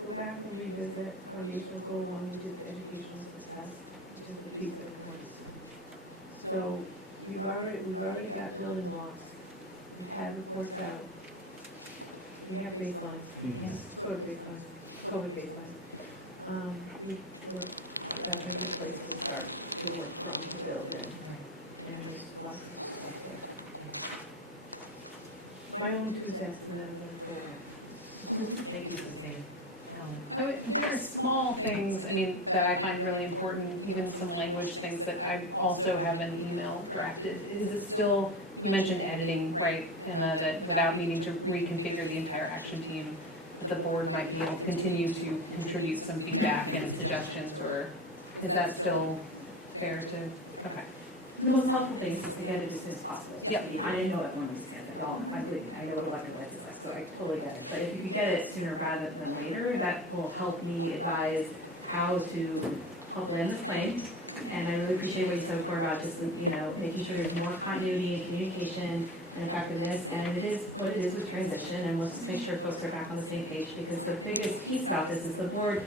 Go back and revisit foundational goal 1, which is educational success, which is the piece of points. So we've already got building blocks. We've had reports out. We have baselines, sort of baselines, COVID baselines. That's a good place to start to work from, to build in. And there's lots of stuff there. My own 2 cents and then I'm going to go. Thank you, Suzanne. There are small things, that I find really important, even some language things that I also have an email drafted. Is it still, you mentioned editing, right, Emma, that without needing to reconfigure the entire action team, that the board might be able to continue to contribute some feedback and suggestions, or is that still fair to, okay. The most helpful thing is just to get it as soon as possible. Yep. I didn't know everyone understands that, y'all, I believe me, I know what electric lights is like, so I totally get it. But if you could get it sooner rather than later, that will help me advise how to help land this plane. And I really appreciate what you said before about just, making sure there's more continuity and communication and effectiveness. And it is what it is with transition, and we'll just make sure folks are back on the same page, because the biggest piece about this is the board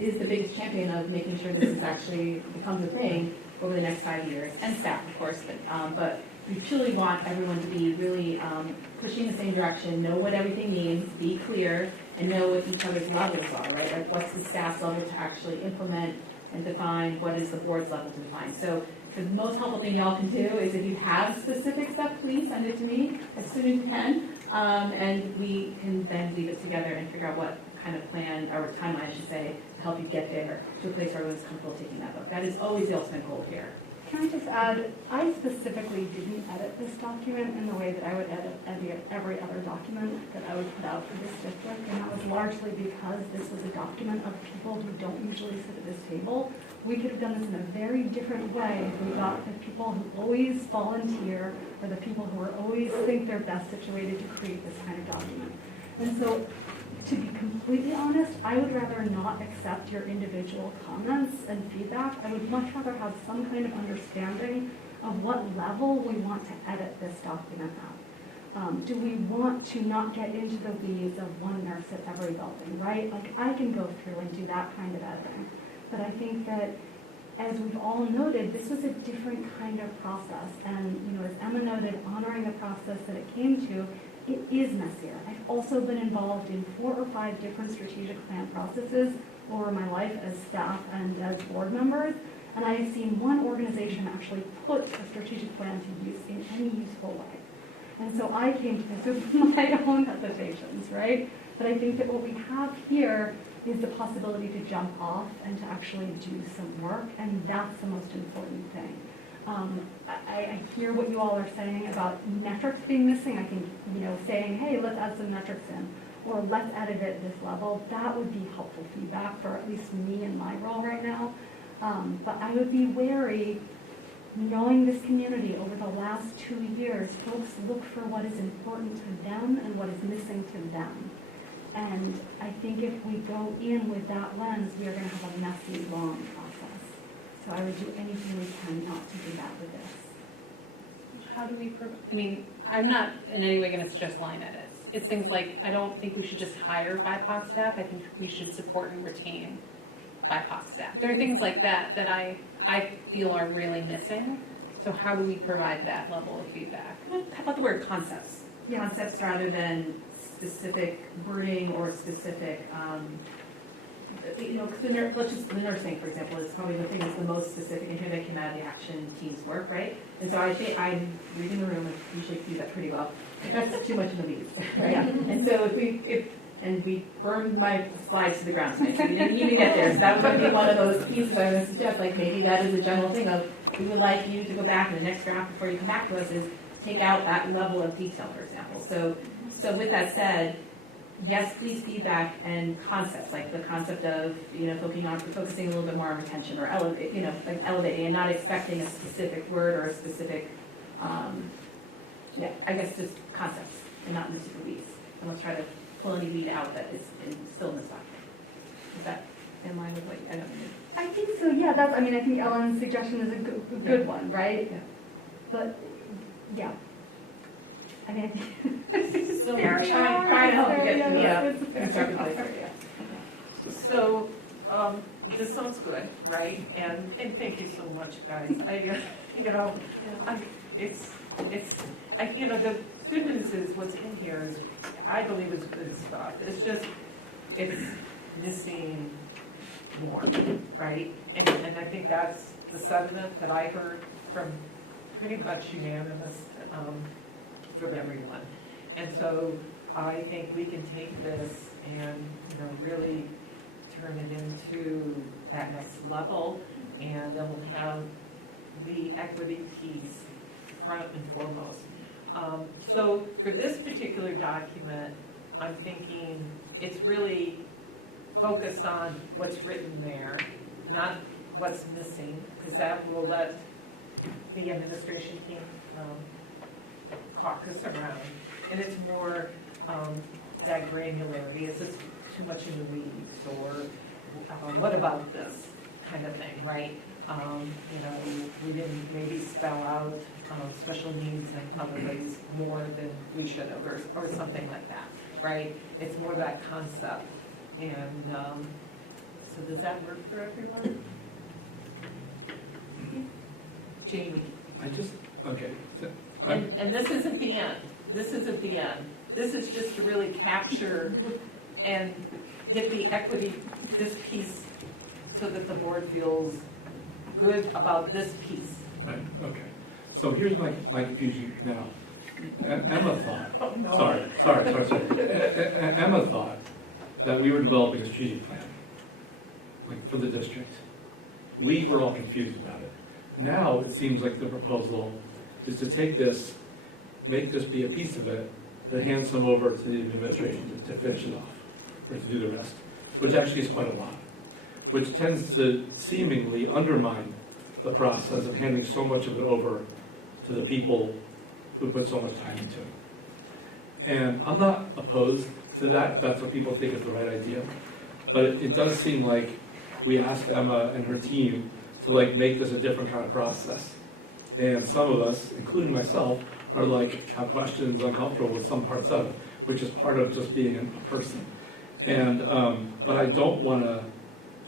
is the biggest champion of making sure this is actually becomes a thing over the next 5 years, and staff, of course, but we truly want everyone to be really pushing the same direction, know what everything means, be clear, and know what each other's levels are, right? Like, what's the staff's level to actually implement and define, what is the board's level to define. So the most helpful thing y'all can do is, if you have specific stuff, please send it to me as soon as you can, and we can then leave it together and figure out what kind of plan, or timeline, I should say, to help you get there to a place where everyone's comfortable taking that vote. That is always the ultimate goal here. Can I just add, I specifically didn't edit this document in the way that I would edit every other document that I would put out for this district, and that was largely because this was a document of people who don't usually sit at this table. We could have done this in a very different way if we thought that people who always volunteer are the people who are always think they're best situated to create this kind of document. And so to be completely honest, I would rather not accept your individual comments and feedback. I would much rather have some kind of understanding of what level we want to edit this document at. Do we want to not get into the weeds of one nurse at every building, right? Like, I can go through and do that kind of editing. But I think that, as we've all noted, this was a different kind of process. And, you know, as Emma noted, honoring the process that it came to, it is messier. I've also been involved in 4 or 5 different strategic plan processes over my life as staff and as board members, and I have seen one organization actually put a strategic plan to use in any useful way. And so I came to this with my own hesitations, right? But I think that what we have here is the possibility to jump off and to actually do some work, and that's the most important thing. I hear what you all are saying about metrics being missing. I think, you know, saying, hey, let's add some metrics in, or let's edit it at this level, that would be helpful feedback for at least me in my role right now. But I would be wary, knowing this community over the last 2 years, folks look for what is important to them and what is missing to them. And I think if we go in with that lens, we are going to have a messy, long process. So I would do anything we can not to do that with this. How do we, I mean, I'm not in any way going to suggest line edits. It's things like, I don't think we should just hire BIPOC staff. I think we should support and retain BIPOC staff. There are things like that that I feel are really missing. So how do we provide that level of feedback? How about the word concepts? Yeah. Concepts rather than specific wording or specific, you know, let's just, the nursing, for example, is probably the thing that's the most specific, and here they came out of the action team's work, right? And so I think I'm reading the room, and usually do that pretty well. That's too much in the weeds, right? Yeah. And so and we burned my slides to the ground tonight, so we didn't even get there. So that would be one of those pieces I would suggest, like maybe that is a general thing of, we would like you to go back in the next draft before you come back to us is take out that level of detail, for example. So with that said, yes, please feedback and concepts, like the concept of, you know, focusing a little bit more on retention or elevate, you know, like elevating and not expecting a specific word or a specific, yeah, I guess just concepts and not into the weeds. And let's try to pull any weed out that is still in this document. Is that in line with what I don't know? I think so, yeah. I think Ellen's suggestion is a good one, right? Yeah. But, yeah. I mean, I think it's So very try hard. to help you get It's yeah, it's very constructive hard. place there, yeah. So, this sounds good, right? And thank you so much, guys. You know, you know, the good news is what's in here is, I believe is good stuff. It's just, it's missing more, right? And I think that's the sentiment that I heard from pretty much unanimous from everyone. And so I think we can take this and, you know, really turn it into that next level, and then we'll have the equity piece front and foremost. So for this particular document, I'm thinking it's really focused on what's written there, not what's missing, because that will let the administration team caucus around. And it's more that granularity. Is this too much in the weeds, or what about this kind of thing, right? You know, we didn't maybe spell out special needs in other ways more than we should have, or something like that, right? It's more that concept. And so does that work for everyone? Jamie? Okay. And this isn't the end. This isn't the end. This is just to really capture and get the equity, this piece, so that the board feels good about this piece. Right, okay. So here's my confusion now. Emma thought, Oh, no. sorry. Emma thought that we were developing a strategic plan, like for the district. We were all confused about it. Now it seems like the proposal is to take this, make this be a piece of it, then hand some over to the administration to finish it off, or to do the rest, which actually is quite a lot, which tends to seemingly undermine the process of handing so much of it over to the people who put so much time into it. And I'm not opposed to that, if that's what people think is the right idea. But it does seem like we asked Emma and her team to like make this a different kind of process. And some of us, including myself, are like, have questions, uncomfortable with some parts of it, which is part of just being a person. And, but I don't want to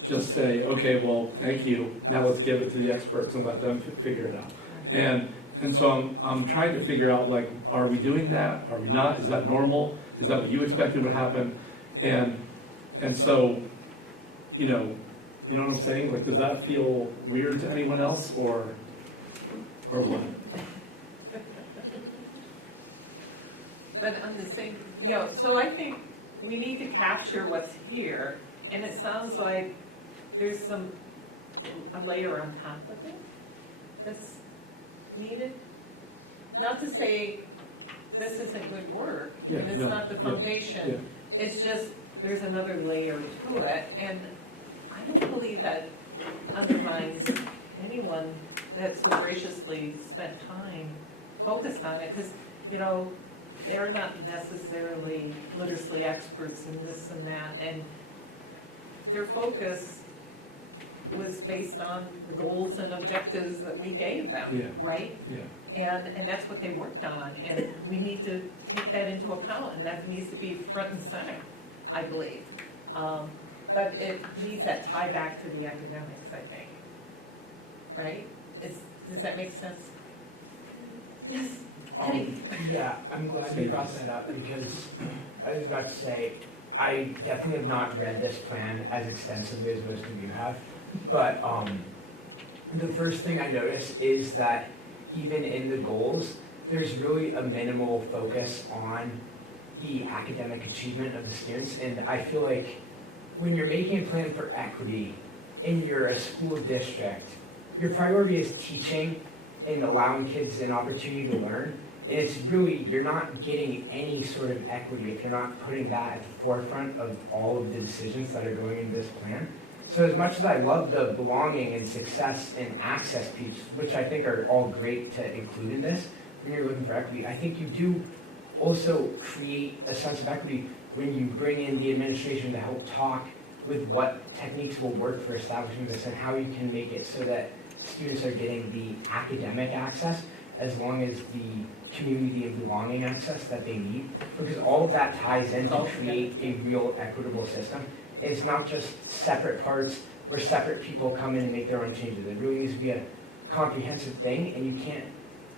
just say, okay, well, thank you, now let's give it to the experts and let them figure it out. And so I'm trying to figure out, like, are we doing that? Are we not? Is that normal? Is that what you expected would happen? And so, you know what I'm saying? Like, does that feel weird to anyone else, or what? But on the same, so I think we need to capture what's here, and it sounds like there's a layer on top of it that's needed. Not to say this isn't good work, and it's not the foundation. It's just, there's another layer to it, and I don't believe that undermines anyone that so graciously spent time focused on it, because, they're not necessarily literacy experts in this and that, and their focus was based on the goals and objectives that we gave them, right? Yeah. And that's what they worked on, and we need to take that into account, and that needs to be front and center, I believe. But it needs that tie back to the academics, I think. Right? Does that make sense? Yes. Yeah, I'm glad you brought that up, because I was about to say, I definitely have not read this plan as extensively as most of you have, but the first thing I noticed is that even in the goals, there's really a minimal focus on the academic achievement of the students, and I feel like when you're making a plan for equity and you're a school district, your priority is teaching and allowing kids an opportunity to learn. And it's really, you're not getting any sort of equity if you're not putting that at the forefront of all of the decisions that are going into this plan. So as much as I love the belonging and success and access piece, which I think are all great to include in this, when you're looking for equity, I think you do also create a sense of equity when you bring in the administration to help talk with what techniques will work for establishing this and how you can make it so that students are getting the academic access as long as the community and belonging access that they need, because all of that ties in to create a real equitable system. It's not just separate parts where separate people come in and make their own changes. It really needs to be a comprehensive thing, and you can't,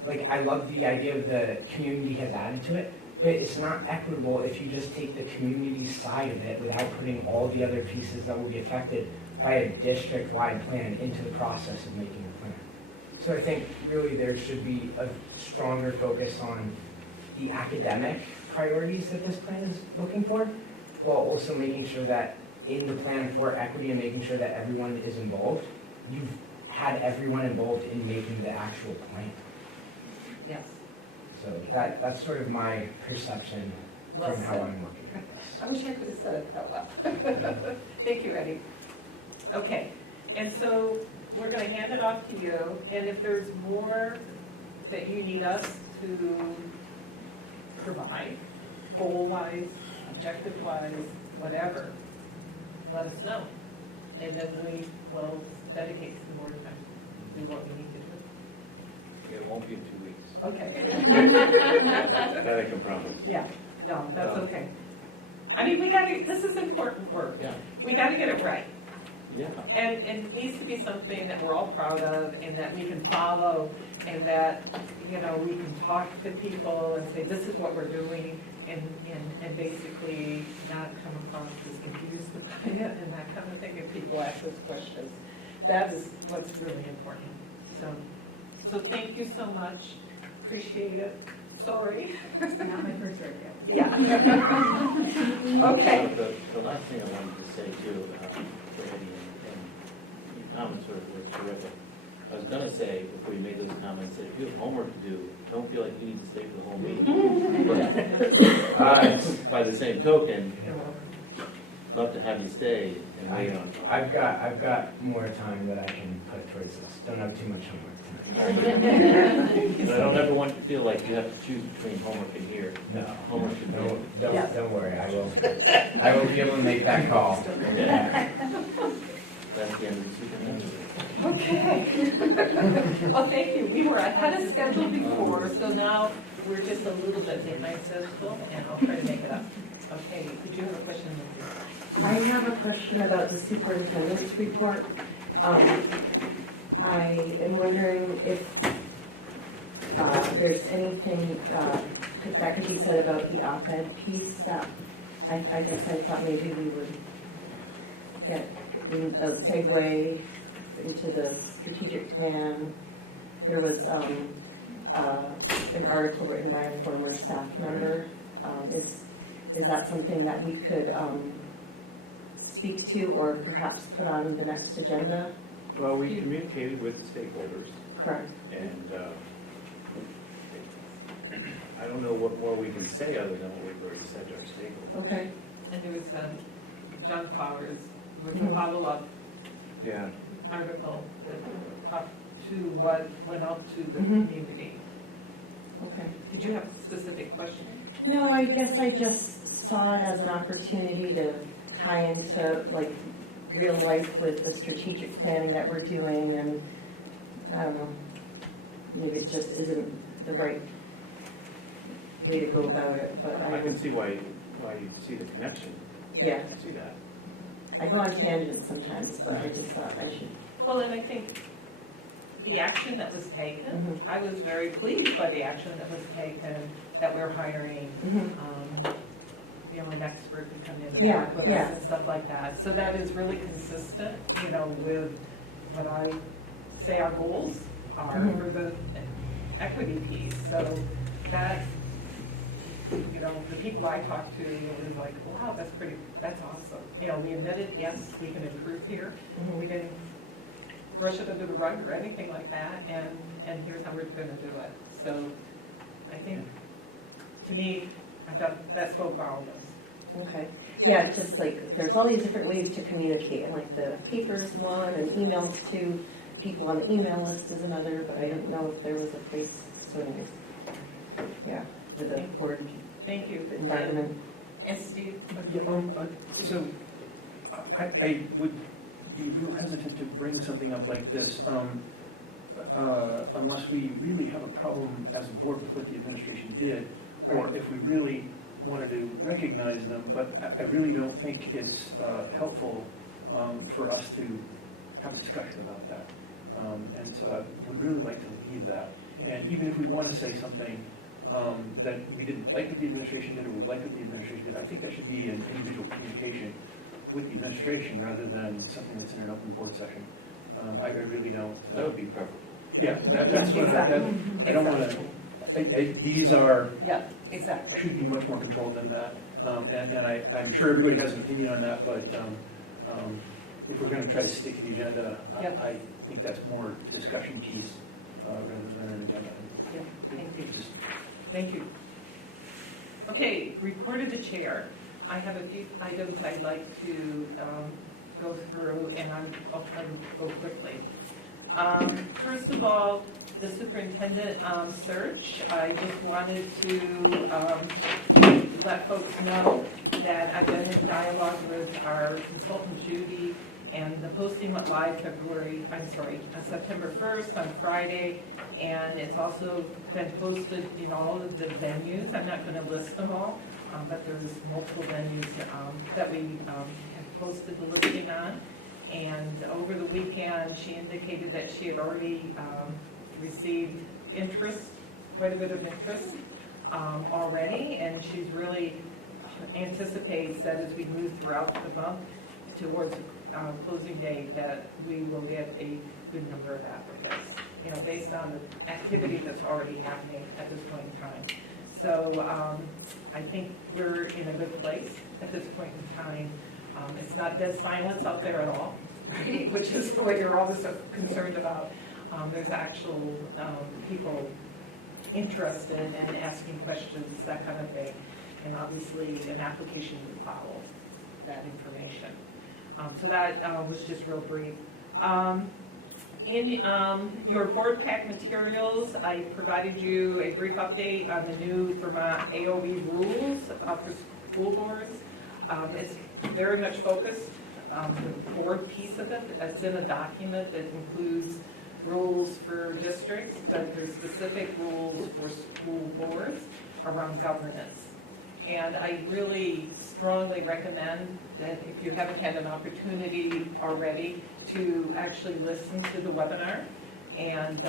like, I love the idea of the community has added to it, but it's not equitable if you just take the community side of it without putting all the other pieces that will be affected by a district-wide plan into the process of making a plan. So I think really there should be a stronger focus on the academic priorities that this plan is looking for, while also making sure that in the plan for equity and making sure that everyone is involved, you've had everyone involved in making the actual plan. Yes. So that's sort of my perception Well from how said. I'm looking at this. I wish I could have said it that well. Thank you, Eddie. Okay, and so we're going to hand it off to you, and if there's more that you need us to provide, goal-wise, objective-wise, whatever, let us know. And then we will dedicate some more time to do what we need to do. It won't be in 2 weeks. Okay. That I can promise. Yeah, no, that's okay. I mean, this is important work. Yeah. We gotta get it right. Yeah. And it needs to be something that we're all proud of and that we can follow and that, we can talk to people and say, this is what we're doing and basically not come across as confused by it and that kind of thing if people ask us questions. That is what's really important. So thank you so much. Appreciate it. Sorry. Not my first rodeo. Yeah. Okay. The last thing I wanted to say too, for Eddie, and your comments were terrific. I was gonna say, before you made those comments, that if you have homework to do, don't feel like you need to stay for the whole meeting. But by the same token, love to have you stay and wait on. I've got more time that I can put towards this. Don't have too much homework tonight. But I don't ever want you to feel like you have to choose between homework and here. No, Homework should be. don't worry. I will be able to make that call. Okay. That's the end of the superintendent's report. Okay. Well, thank you. We were ahead of schedule before, so now we're just a little bit behind schedule, and I'll try to make it up. Okay, did you have a question? I have a question about the superintendent's report. I am wondering if there's anything that could be said about the op-ed piece that I guess I thought maybe we would get a segue into the strategic plan. There was an article written by a former staff member. Is that something that we could speak to or perhaps put on the next agenda? Well, we communicated with the stakeholders, Correct. and I don't know what more we can say other than what we've already said to our stakeholders. Okay. And there was John Flowers, was a follow-up Yeah. article that talked to what went out to the Mhm. community. Okay. Did you have a specific question? No, I guess I just saw it as an opportunity to tie into like real life with the strategic planning that we're doing, and I don't know, maybe it just isn't the right way to go about it, but I can see why you see the connection. Yeah, I see that. I go on tangents sometimes, but I just thought I should. Well, and I think the action that was taken, Mhm. I was very pleased by the action that was taken, that we're hiring, an expert to come in and Yeah, work with yeah. us and stuff like that. So that is really consistent, with what I say our goals are Mhm. for the equity piece. So that, the people I talked to, was like, wow, that's awesome. We admitted, yes, we can improve here. We didn't brush it under the rug or anything like that, and here's how we're gonna do it. So I think, to me, I thought that spoke volumes. Okay. Yeah, it's just like there's all these different ways to communicate, and like the paper's one, and emails too. People on the email list is another, but I didn't know if there was a place. So anyways, yeah, with the board Thank you. environment. And Steve? So I would be real hesitant to bring something up like this unless we really have a problem as a board with what the administration did, or if we really wanted to recognize them, but I really don't think it's helpful for us to have a discussion about that. And so I would really like to leave that. And even if we want to say something that we didn't like what the administration did or we like what the administration did, I think that should be an individual communication with the administration rather than something that's in an open board session. I really don't. That would be preferable. Yeah, that's what I don't want to, these are, Yeah, exactly. should be much more controlled than that. And I'm sure everybody has an opinion on that, but if we're going to try to stick to the agenda, Yep. I think that's more discussion piece rather than an agenda. Yeah, thank you. Thank you. Okay, report of the chair. I have a few items I'd like to go through, and I'll try to go quickly. First of all, the superintendent search. I just wanted to let folks know that I've been in dialogue with our consultant Judy, and the posting went live September 1st on Friday, and it's also been posted in all of the venues. I'm not going to list them all, but there's multiple venues that we have posted the listing on. And over the weekend, she indicated that she had already received interest, quite a bit of interest already, and she's really anticipates that as we move throughout the month towards closing date, that we will get a good number of applicants, based on the activity that's already happening at this point in time. So I think we're in a good place at this point in time. It's not dead silence out there at all, right? Which is what you're always so concerned about. There's actual people interested and asking questions, that kind of thing. And obviously an application would follow. that information. So that was just real brief. In your board pack materials, I provided you a brief update on the new Vermont AOE rules for school boards. It's very much focused on the board piece of it. It's in a document that includes rules for districts, but there's specific rules for school boards around governance. And I really strongly recommend that if you haven't had an opportunity already to actually listen to the webinar and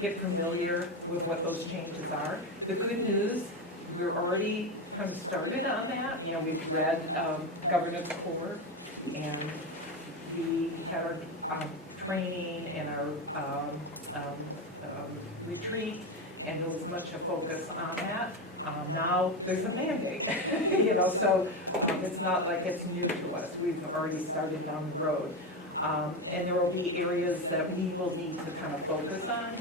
get familiar with what those changes are. The good news, we're already kind of started on that. You know, we've read Governance Core, and we had our training and our retreat, and there was much a focus on that. Now there's a mandate, you know, so it's not like it's new to us. We've already started down the road. And there will be areas that we will need to kind of focus on.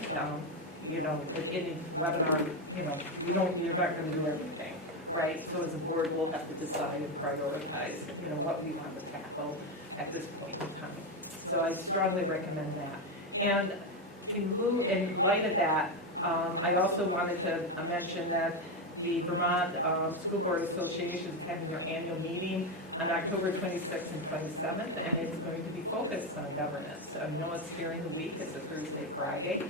You know, with any webinar, you know, you're not going to do everything, right? So as a board, we'll have to decide and prioritize, you know, what we want to tackle at this point in time. So I strongly recommend that. And in light of that, I also wanted to mention that the Vermont School Board Association is having their annual meeting on October 26th and 27th, and it's going to be focused on governance. I know it's during the week, it's a Thursday, Friday,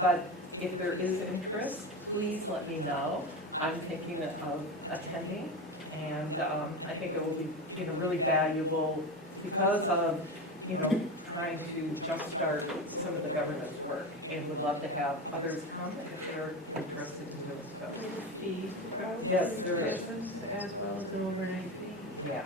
but if there is interest, please let me know. I'm thinking of attending, and I think it will be, you know, really valuable because of, you know, trying to jumpstart some of the governance work, and would love to have others come if they're interested in doing so. There's a fee to go. Yes, there is. As well as an overnight fee. Yeah,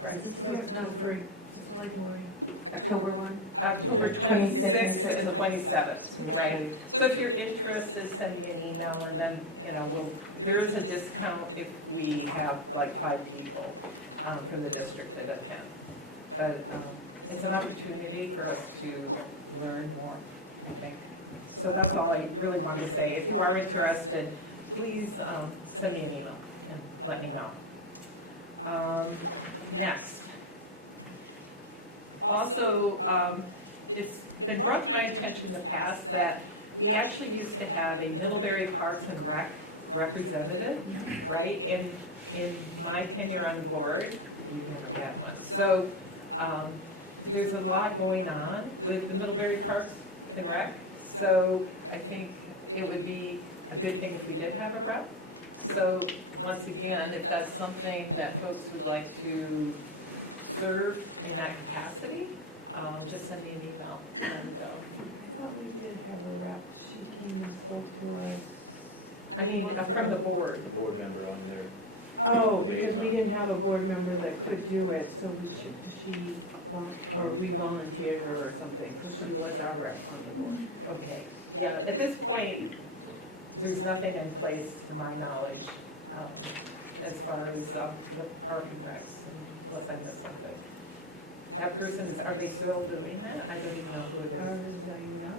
right. So it's not free, it's like Maureen. October 1? October 26th and 27th, right? So if you're interested, send me an email, and then, you know, there is a discount if we have like 5 people from the district that attend. But it's an opportunity for us to learn more, I think. So that's all I really wanted to say. If you are interested, please send me an email and let me know. Next. Also, it's been brought to my attention in the past that we actually used to have a Middlebury Parks and Rec representative, right? In my tenure on the board, we've never had one. So there's a lot going on with the Middlebury Parks and Rec. So I think it would be a good thing if we did have a rep. So once again, if that's something that folks would like to serve in that capacity, just send me an email. And, I thought we did have a rep. She came and spoke to us. I mean, from the board. The board member on there. Oh, because we didn't have a board member that could do it, so we volunteered her or something, so she was our rep on the board. Okay. Yeah, at this point, there's nothing in place, to my knowledge, as far as the parking recs, unless I missed something. That person is, are they still doing that? I don't even know who it As far is. as I know.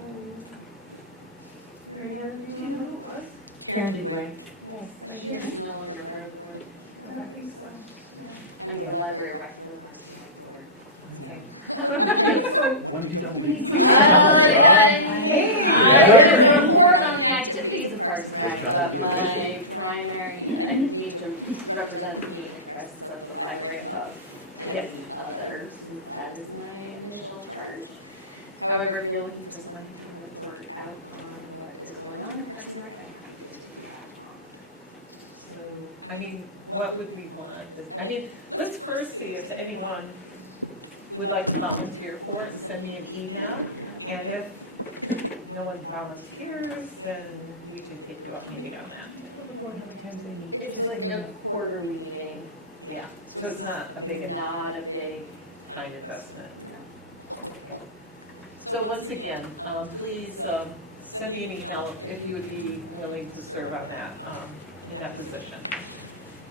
Mary Ann, do you know who it was? Karen Dugway. Yes, I She's hear. no longer part of the board. I don't think so. I'm the library rec for the Parks and Rec board. Okay. Why did you double I Yeah. report on the activities of Parks and Rec, Good job, but be my efficient. primary, I need to represent the interests of the library above Yes. and others, since that is my initial charge. However, if you're looking for someone who can report out on what is going on in Parks and Rec, I'm happy to take that on. So, I mean, what would we want? I mean, let's first see if anyone would like to volunteer for it and send me an email. And if no one volunteers, then we can take you up maybe on that. The board, how many times they meet? It's like a quarterly meeting, Yeah, so it's not a big not a big, time investment. no. Okay. So once again, please send me an email if you would be willing to serve on that, in that position.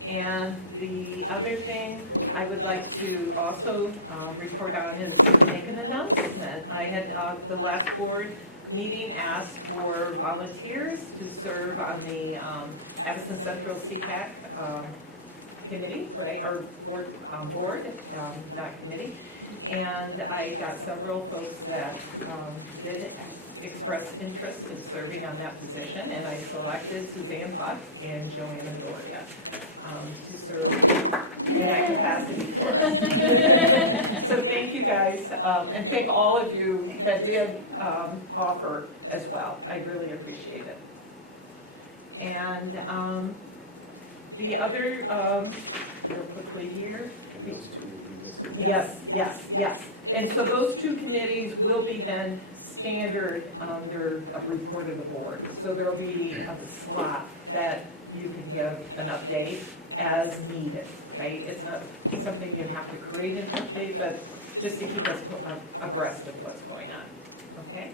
And the other thing I would like to also report on is make an announcement. I had the last board meeting asked for volunteers to serve on the Addison Central CPAC committee, right, or board, not committee. And I got several folks that did express interest in serving on that position, and I selected Suzanne Buck and Joanna Doria to serve in that capacity for us. So thank you guys, and thank all of you that did offer as well. I really appreciate it. And the other, real quickly here. Those two will be listed. Yes. And so those two committees will be then standard under a report of the board. So there will be a slot that you can give an update as needed, right? It's not something you have to create an update, but just to keep us abreast of what's going on, okay?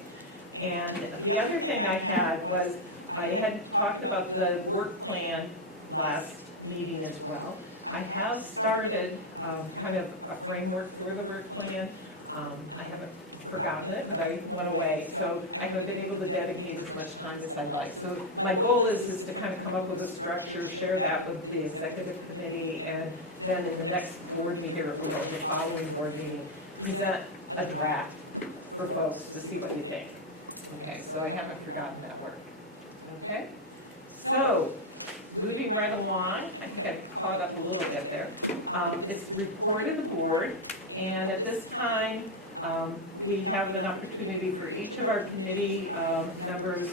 And the other thing I had was, I had talked about the work plan last meeting as well. I have started kind of a framework for the work plan. I haven't forgotten it, but I went away, so I haven't been able to dedicate as much time as I'd like. So my goal is to kind of come up with a structure, share that with the executive committee, and then in the next board meeting or the following board meeting, present a draft for folks to see what you think. Okay, so I haven't forgotten that work. Okay, so moving right along, I think I caught up a little bit there. It's report of the board, and at this time, we have an opportunity for each of our committee members,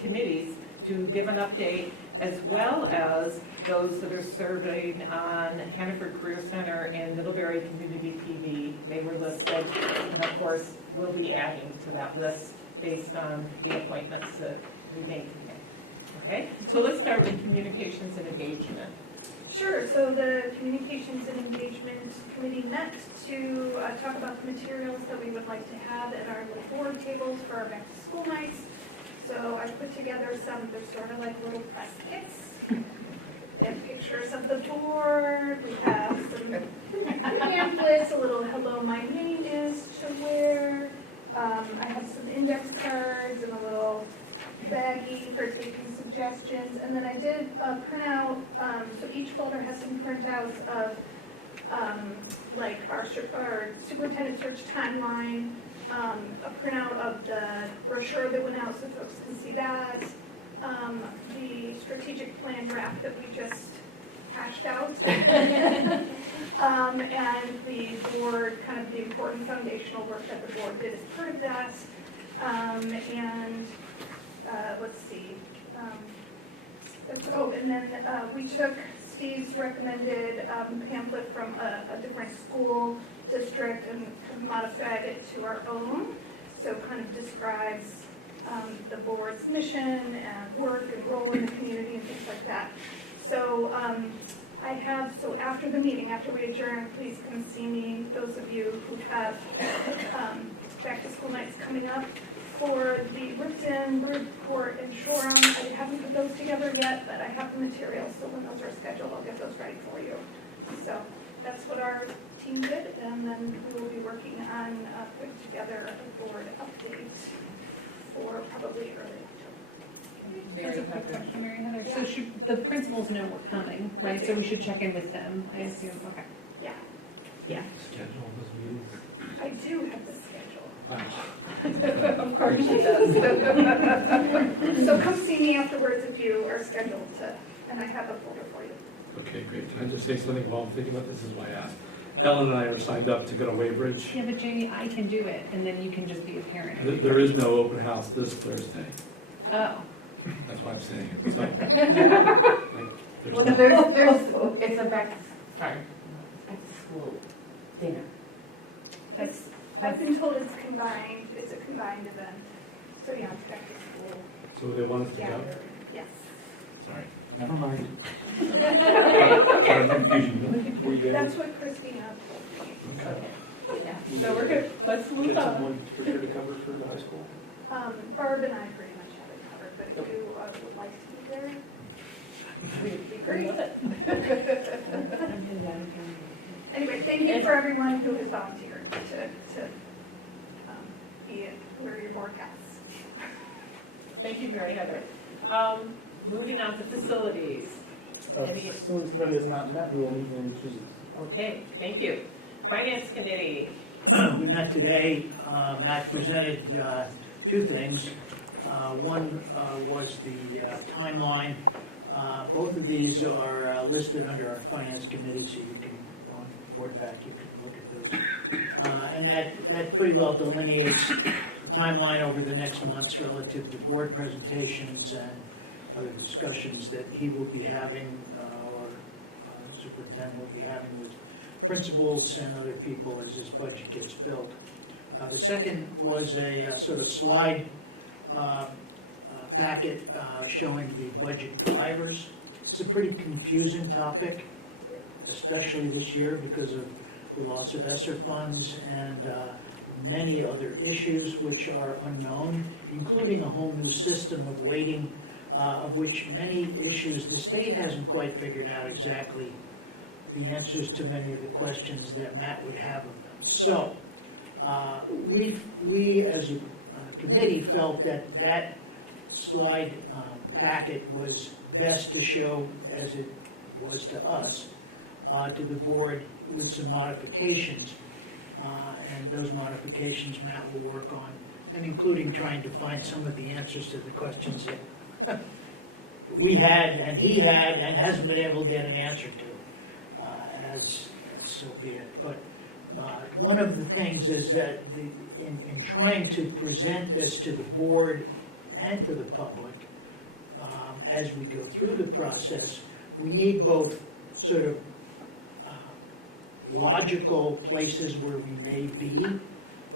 committees, to give an update, as well as those that are serving on Hannaford Career Center and Middlebury Community TV. They were listed, and of course, we'll be adding to that list based on the appointments that we made today. Okay, so let's start with communications and engagement. Sure, so the Communications and Engagement Committee met to talk about the materials that we would like to have at our little board tables for our back to school nights. So I put together some, they're sort of like little press kits. They have pictures of the board, we have some pamphlets, a little hello, my name is to wear. I have some index cards and a little baggie for taking suggestions, and then I did print out, so each folder has some printouts of like our superintendent search timeline, a printout of the brochure that went out so folks can see that, the strategic plan draft that we just hashed out, and the board, kind of the important foundational work that the board did as part of that, and let's see. And then we took Steve's recommended pamphlet from a different school district and modified it to our own. So kind of describes the board's mission and work and role in the community and things like that. So so after the meeting, after we adjourn, please come see me, those of you who have back to school nights coming up. For the Ripton, Bridgeport, and Shoreham, I haven't put those together yet, but I have the materials, so when those are scheduled, I'll get those ready for you. So that's what our team did, and then we will be working on putting together a board update for probably early October. That's a quick question, Mary Heather. So should, the principals know we're coming, right? So we should check in with them, I assume, okay. Yeah, Schedule those meetings. I do have the schedule. Wow. Of course she does. So come see me afterwards if you are scheduled to, and I have a folder for you. Okay, great. Can I just say something while I'm thinking about this? Is why I asked. Ellen and I are signed up to go to Weybridge. Yeah, but Jamie, I can do it, and then you can just be a parent. There is no open house this Thursday. Oh. That's why I'm saying it. So, Well, it's a back to school dinner. I've been told it's combined, it's a combined event. So yeah, it's back to school. So they want us to go? Gathering. Yes. Sorry. Never mind. Okay. That's what Christina told me. Okay. Yeah, so we're good. Let's move Get on. someone for sure to cover for the high school? Barb and I pretty much have it covered, but if you would like to be there, we'd be great. Anyway, thank you for everyone who has volunteered to wear your board hats. Thank you, Mary Heather. Moving on to facilities. facilities committee is not met, we will meet in Tuesday. Okay, thank you. Finance Committee, We met today, and I presented two things. One was the timeline. Both of these are listed under our Finance Committee, so you can, on board pack, you can look at those. And that pretty well delineates the timeline over the next months relative to board presentations and other discussions that he will be having, or superintendent will be having with principals and other people as this budget gets built. The second was a sort of slide packet showing the budget drivers. It's a pretty confusing topic, especially this year because of the loss of ESSER funds and many other issues which are unknown, including a whole new system of weighting, of which many issues the state hasn't quite figured out exactly the answers to many of the questions that Matt would have of them. So we as a committee felt that that slide packet was best to show as it was to us, to the board with some modifications. And those modifications Matt will work on, and including trying to find some of the answers to the questions that we had and he had and hasn't been able to get an answer to. As so be it. But one of the things is that in trying to present this to the board and to the public, as we go through the process, we need both sort of logical places where we may be,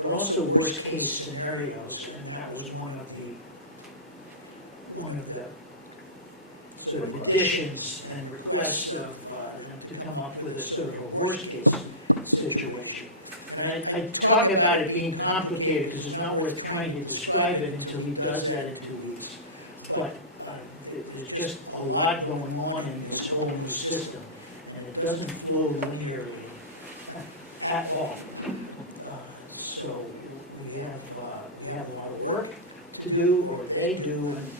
but also worst case scenarios, and that was one of the sort of additions and requests of them to come up with a sort of a worst case situation. And I talk about it being complicated because it's not worth trying to describe it until he does that in 2 weeks. But there's just a lot going on in this whole new system, and it doesn't flow linearly at all. So we have a lot of work to do, or they do, and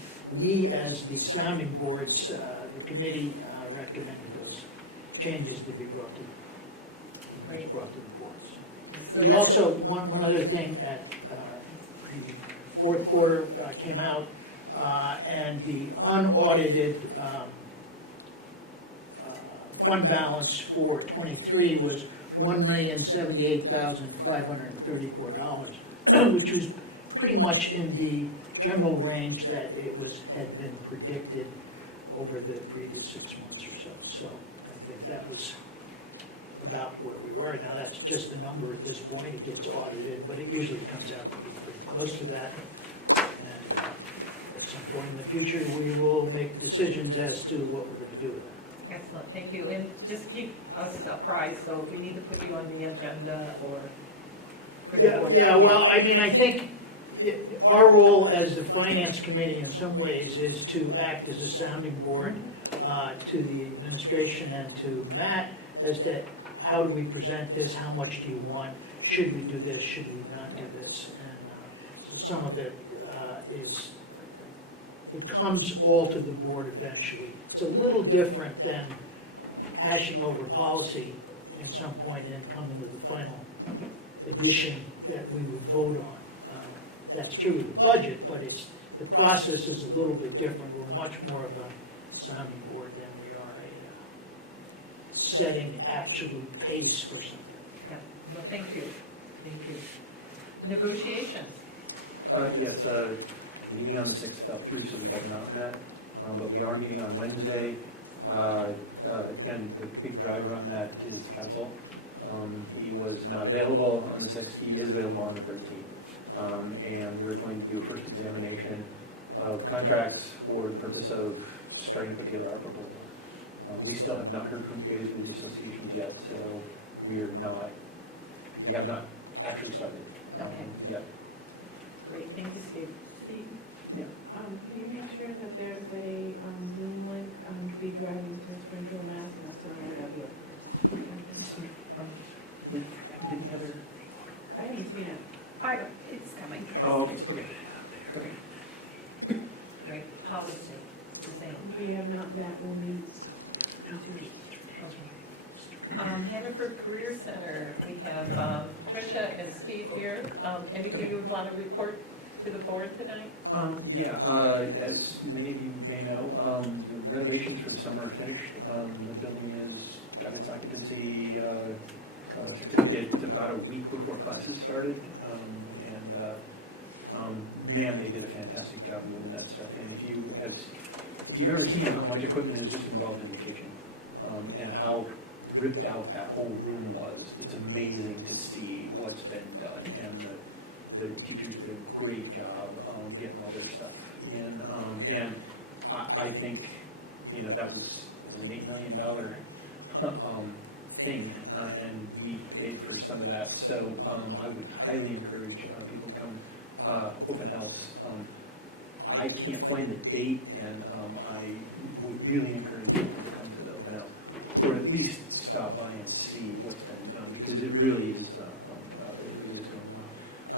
we as the sounding boards, the committee recommended those changes to be brought to the boards. so We also, one other thing, at the fourth quarter came out, and the unaudited fund balance for 23 was $1,078,534, which was pretty much in the general range that had been predicted over the previous 6 months or so. So I think that was about where we were. Now that's just a number at this point. It gets audited, but it usually comes out to be pretty close to that. And at some point in the future, we will make decisions as to what we're going to do with it. excellent, thank you. And just keep us apprised, so if we need to put you on the agenda or for the board. Yeah, well, I mean, I think our role as the finance committee in some ways is to act as a sounding board to the administration and to Matt as to how do we present this, how much do you want, should we do this, should we not do this, and so some of it it comes all to the board eventually. It's a little different than hashing over policy at some point and then coming to the final edition that we would vote on. That's true with the budget, but the process is a little bit different. We're much more of a sounding board than we are a setting absolute pace for something. Yeah, well, thank you, thank you. Negotiations. Yes, meeting on the 6th fell through, so we have not met, but we are meeting on Wednesday. Again, the big driver on that is council. He was not available on the 6th, he is available on the 13th. And we're going to do a first examination of contracts for the purpose of starting to put together our proposal. We still have not heard from the associations yet, so we have not actually started yet. Great, thank you, Steve. Steve? Yeah. Can you make sure that there's a Zoom link to be driving to Springfield, Mass, and that's where I'll be. Didn't Heather? I haven't seen it. It's coming. Oh, okay, okay. Great, policy, the same. We have not met, we'll meet Hannaford Career Center, we have Tricia and Steve here. Anything you would want to report to the board tonight? As many of you may know, the renovations for the summer are finished. The building has got its occupancy certificate about a week before classes started. Man, they did a fantastic job moving that stuff. And if you've ever seen how much equipment is just involved in the kitchen, and how ripped out that whole room was, it's amazing to see what's been done. And the teachers did a great job getting all their stuff in. And I think, that was an $8 million thing, and we paid for some of that. So I would highly encourage people to come. Open house. I can't find the date, and I would really encourage people to come to the open house, or at least stop by and see what's been done, because it really is going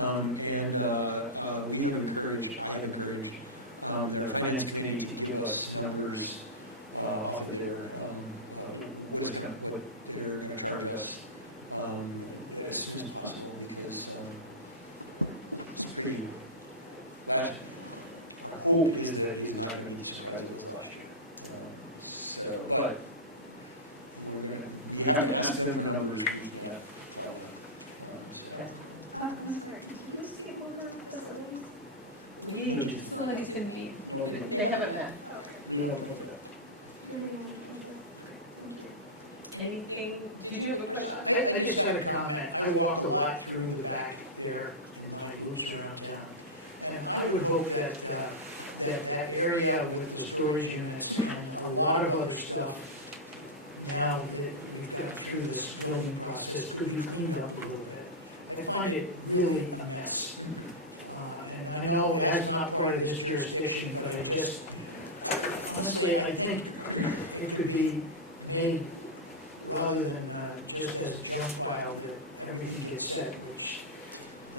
well. And I have encouraged their finance committee to give us numbers off of their what they're going to charge us as soon as possible, because it's pretty. Our hope is that it is not going to be as surprise as it was last year. But we have to ask them for numbers. We can't tell them. I'm sorry, did we skip over facilities? No, just- Facilities didn't meet. No, They haven't met. Okay. no, over that. You're reading on the paper. Great, thank you. Anything, did you have a question? I just had a comment. I walk a lot through the back there in my loops around town. And I would hope that that area with the storage units and a lot of other stuff, now that we've got through this building process, could be cleaned up a little bit. I find it really a mess. And I know that's not part of this jurisdiction, but honestly, I think it could be made, rather than just as a junk pile, that everything gets set, which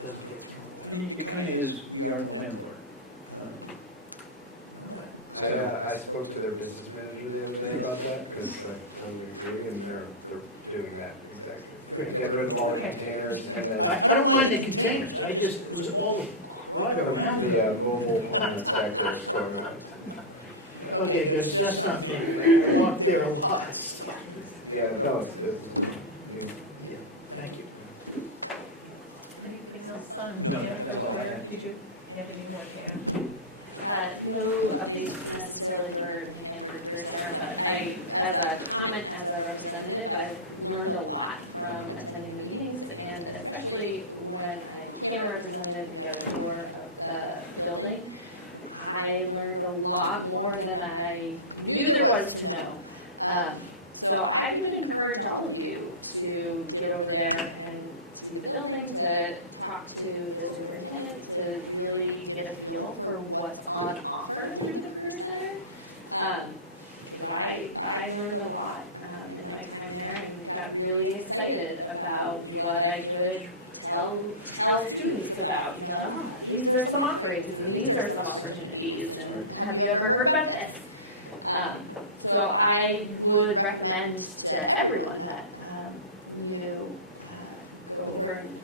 doesn't get thrown away. I mean, it kind of is. We are the landlord. I spoke to their business manager the other day about that, because I totally agree, and they're doing that exactly. Great. Get rid of all the containers, and then I don't mind the containers, it was all the crud around the them. mobile home that's back there is going on. Okay, because that's not me, I walk there a lot, so, Yeah, no, I mean, yeah, thank you. Anything else on? No, Hannaford that's all I Career? had. Did you have any more to add? No updates necessarily for the Hanford Career Center, but as a comment, as a representative, I've learned a lot from attending the meetings, and especially when I became a representative and got a tour of the building, I learned a lot more than I knew there was to know. So I would encourage all of you to get over there and see the building, to talk to the superintendent, to really get a feel for what's on offer through the Career Center. Because I learned a lot in my time there, and got really excited about what I could tell students about. These are some offerings, and these are some opportunities, and have you ever heard about this? So I would recommend to everyone that go over and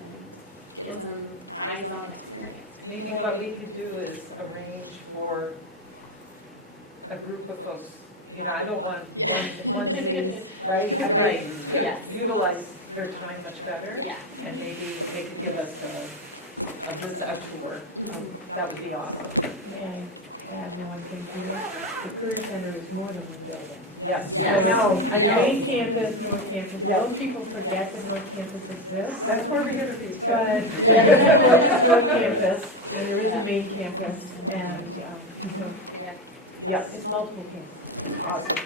get some eyes-on experience. Maybe what we could do is arrange for a group of folks. I don't want onesies, right? Right, To yes. utilize their time much better. Yeah. And maybe they could give us a tour. That would be awesome. May I add one thing here? The Career Center is more than one building. Yes. Yeah. No, I the know. main campus, North Campus, Yeah. most people forget that North Campus exists. That's where we're going to be. But there is a gorgeous North Campus, and there is a main campus, and, Yeah. yes, it's multiple campuses. Awesome.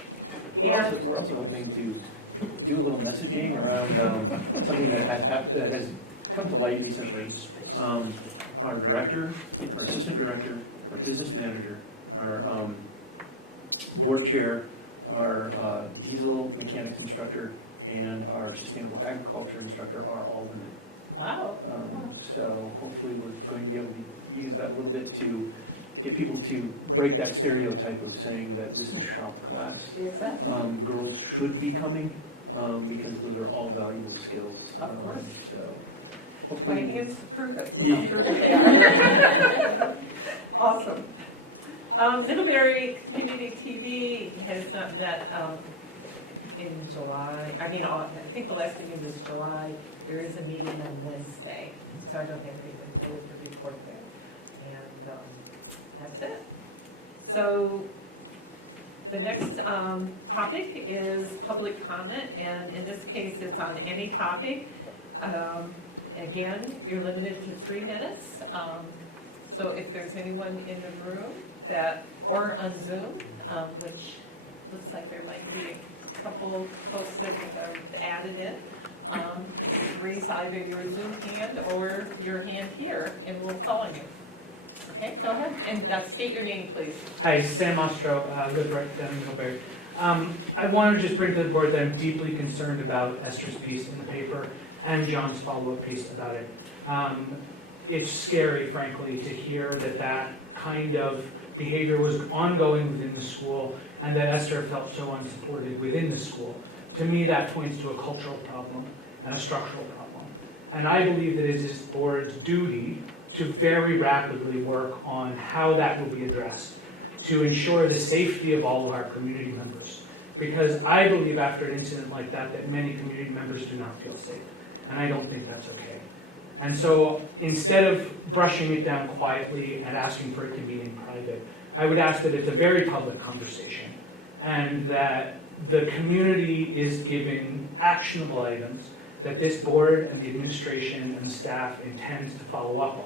We're also hoping to do a little messaging around something that has come to light recently. Our director, our assistant director, our business manager, our board chair, our diesel mechanics instructor, and our sustainable agriculture instructor are all women. Wow. So hopefully we're going to be able to use that a little bit to get people to break that stereotype of saying that this is shop class. Girls should be coming, because those are all valuable skills. Of course. So My hopefully. hands prove it. Yeah. I'm sure that they are. Awesome. Middlebury Community TV has not met in July. I think the last meeting was July. There is a meeting on Wednesday, so I don't have anything to report there. And that's it. So the next topic is public comment, and in this case, it's on any topic. Again, you're limited to 3 minutes. So if there's anyone in the room or on Zoom, which looks like there might be a couple folks that have added in, raise either your Zoom hand or your hand here, and we'll call on you. Okay, go ahead, and state your name, please. Hi, Sam Ostro, live right down in Middlebury. I want to just bring to the board that I'm deeply concerned about Esther's piece in the paper and John's follow-up piece about it. It's scary, frankly, to hear that kind of behavior was ongoing within the school and that Esther felt so unsupported within the school. To me, that points to a cultural problem and a structural problem. And I believe that it is this board's duty to very rapidly work on how that will be addressed to ensure the safety of all of our community members. Because I believe after an incident like that many community members do not feel safe. And I don't think that's okay. And so instead of brushing it down quietly and asking for it to be in private, I would ask that it's a very public conversation and that the community is given actionable items that this board and the administration and the staff intends to follow up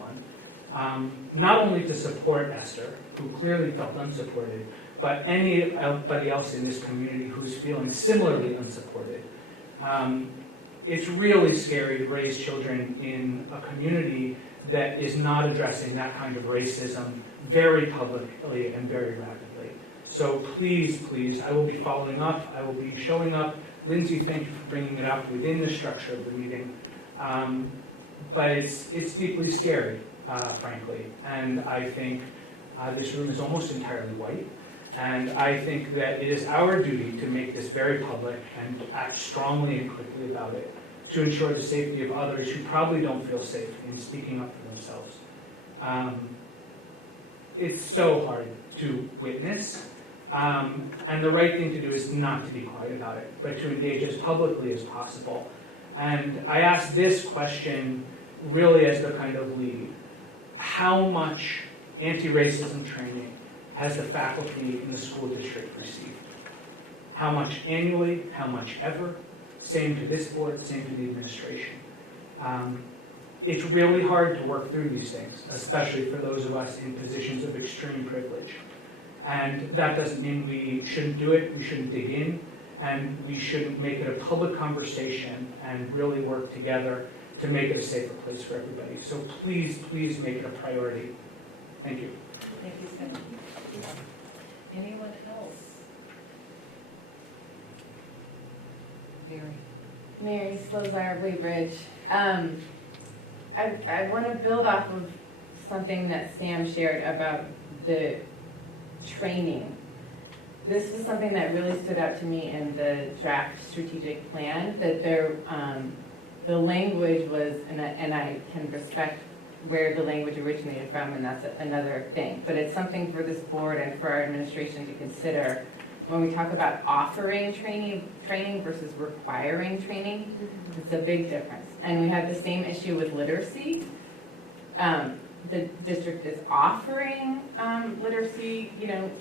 on, not only to support Esther, who clearly felt unsupported, but anybody else in this community who's feeling similarly unsupported. It's really scary to raise children in a community that is not addressing that kind of racism very publicly and very rapidly. So please, please, I will be following up. I will be showing up. Lindsay, thank you for bringing it up within the structure of the meeting. But it's deeply scary, frankly. And I think this room is almost entirely white. And I think that it is our duty to make this very public and act strongly and quickly about it to ensure the safety of others who probably don't feel safe in speaking up for themselves. It's so hard to witness, and the right thing to do is not to be quiet about it, but to engage as publicly as possible. And I ask this question really as the kind of lead. How much anti-racism training has the faculty in the school district received? How much annually? How much ever? Same to this board, same to the administration. It's really hard to work through these things, especially for those of us in positions of extreme privilege. And that doesn't mean we shouldn't do it, we shouldn't dig in, and we shouldn't make it a public conversation and really work together to make it a safer place for everybody. So please, please make it a priority. Thank you. Thank you, Sam. Anyone else? Mary Slozar, Bridge. I want to build off of something that Sam shared about the training. This was something that really stood out to me in the draft strategic plan, that the language was, and I can respect where the language originated from, and that's another thing. But it's something for this board and for our administration to consider when we talk about offering training versus requiring training. It's a big difference. And we have the same issue with literacy. The district is offering literacy,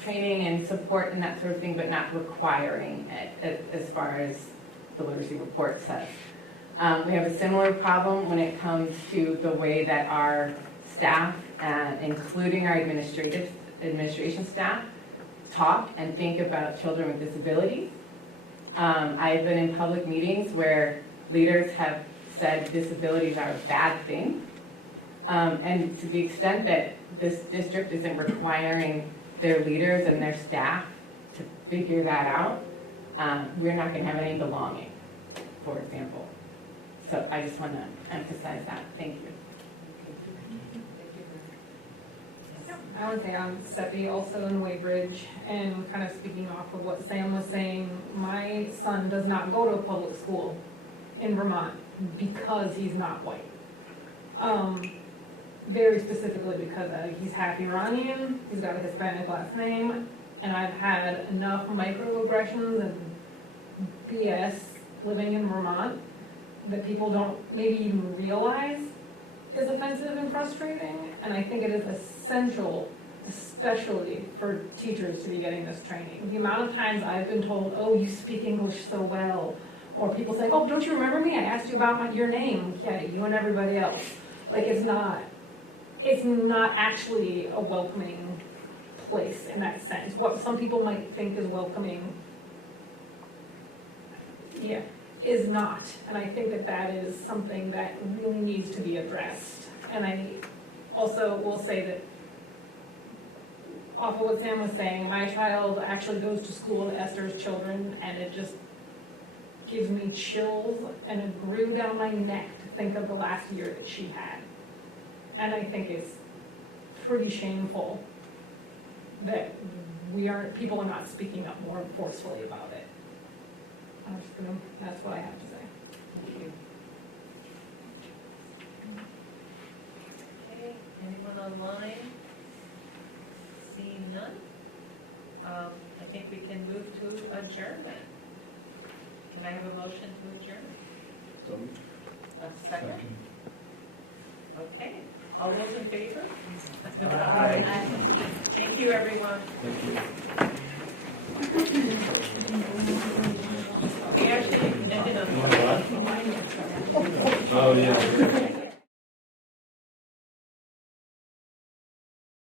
training and support and that sort of thing, but not requiring it as far as the literacy report says. We have a similar problem when it comes to the way that our staff, including our administration staff, talk and think about children with disabilities. I've been in public meetings where leaders have said disabilities are a bad thing. And to the extent that this district isn't requiring their leaders and their staff to figure that out, we're not going to have any belonging, for example. So I just want to emphasize that. Thank you. I would say I'm Seppi, also in Waybridge, and kind of speaking off of what Sam was saying, my son does not go to a public school in Vermont because he's not white. Very specifically because he's half Iranian, he's got a Hispanic last name, and I've had enough microaggressions and BS living in Vermont that people don't maybe even realize is offensive and frustrating, and I think it is essential, especially for teachers to be getting this training. The amount of times I've been told, oh, you speak English so well, or people say, oh, don't you remember me? I asked you about your name. Yeah, you and everybody else. Like, it's not actually a welcoming place in that sense. What some people might think is welcoming, yeah, is not. And I think that that is something that really needs to be addressed. And I also will say that, off of what Sam was saying, my child actually goes to school with Esther's children, and it just gives me chills, and it grew down my neck to think of the last year that she had. And I think it's pretty shameful that people are not speaking up more forcefully about it. That's what I have to say. Thank you. Okay, anyone online? Seeing none? I think we can move to adjournment. Can I have a motion to adjourn? A second? Okay, all those in favor? Aye. Thank you, everyone. We actually ended on. Oh, yeah.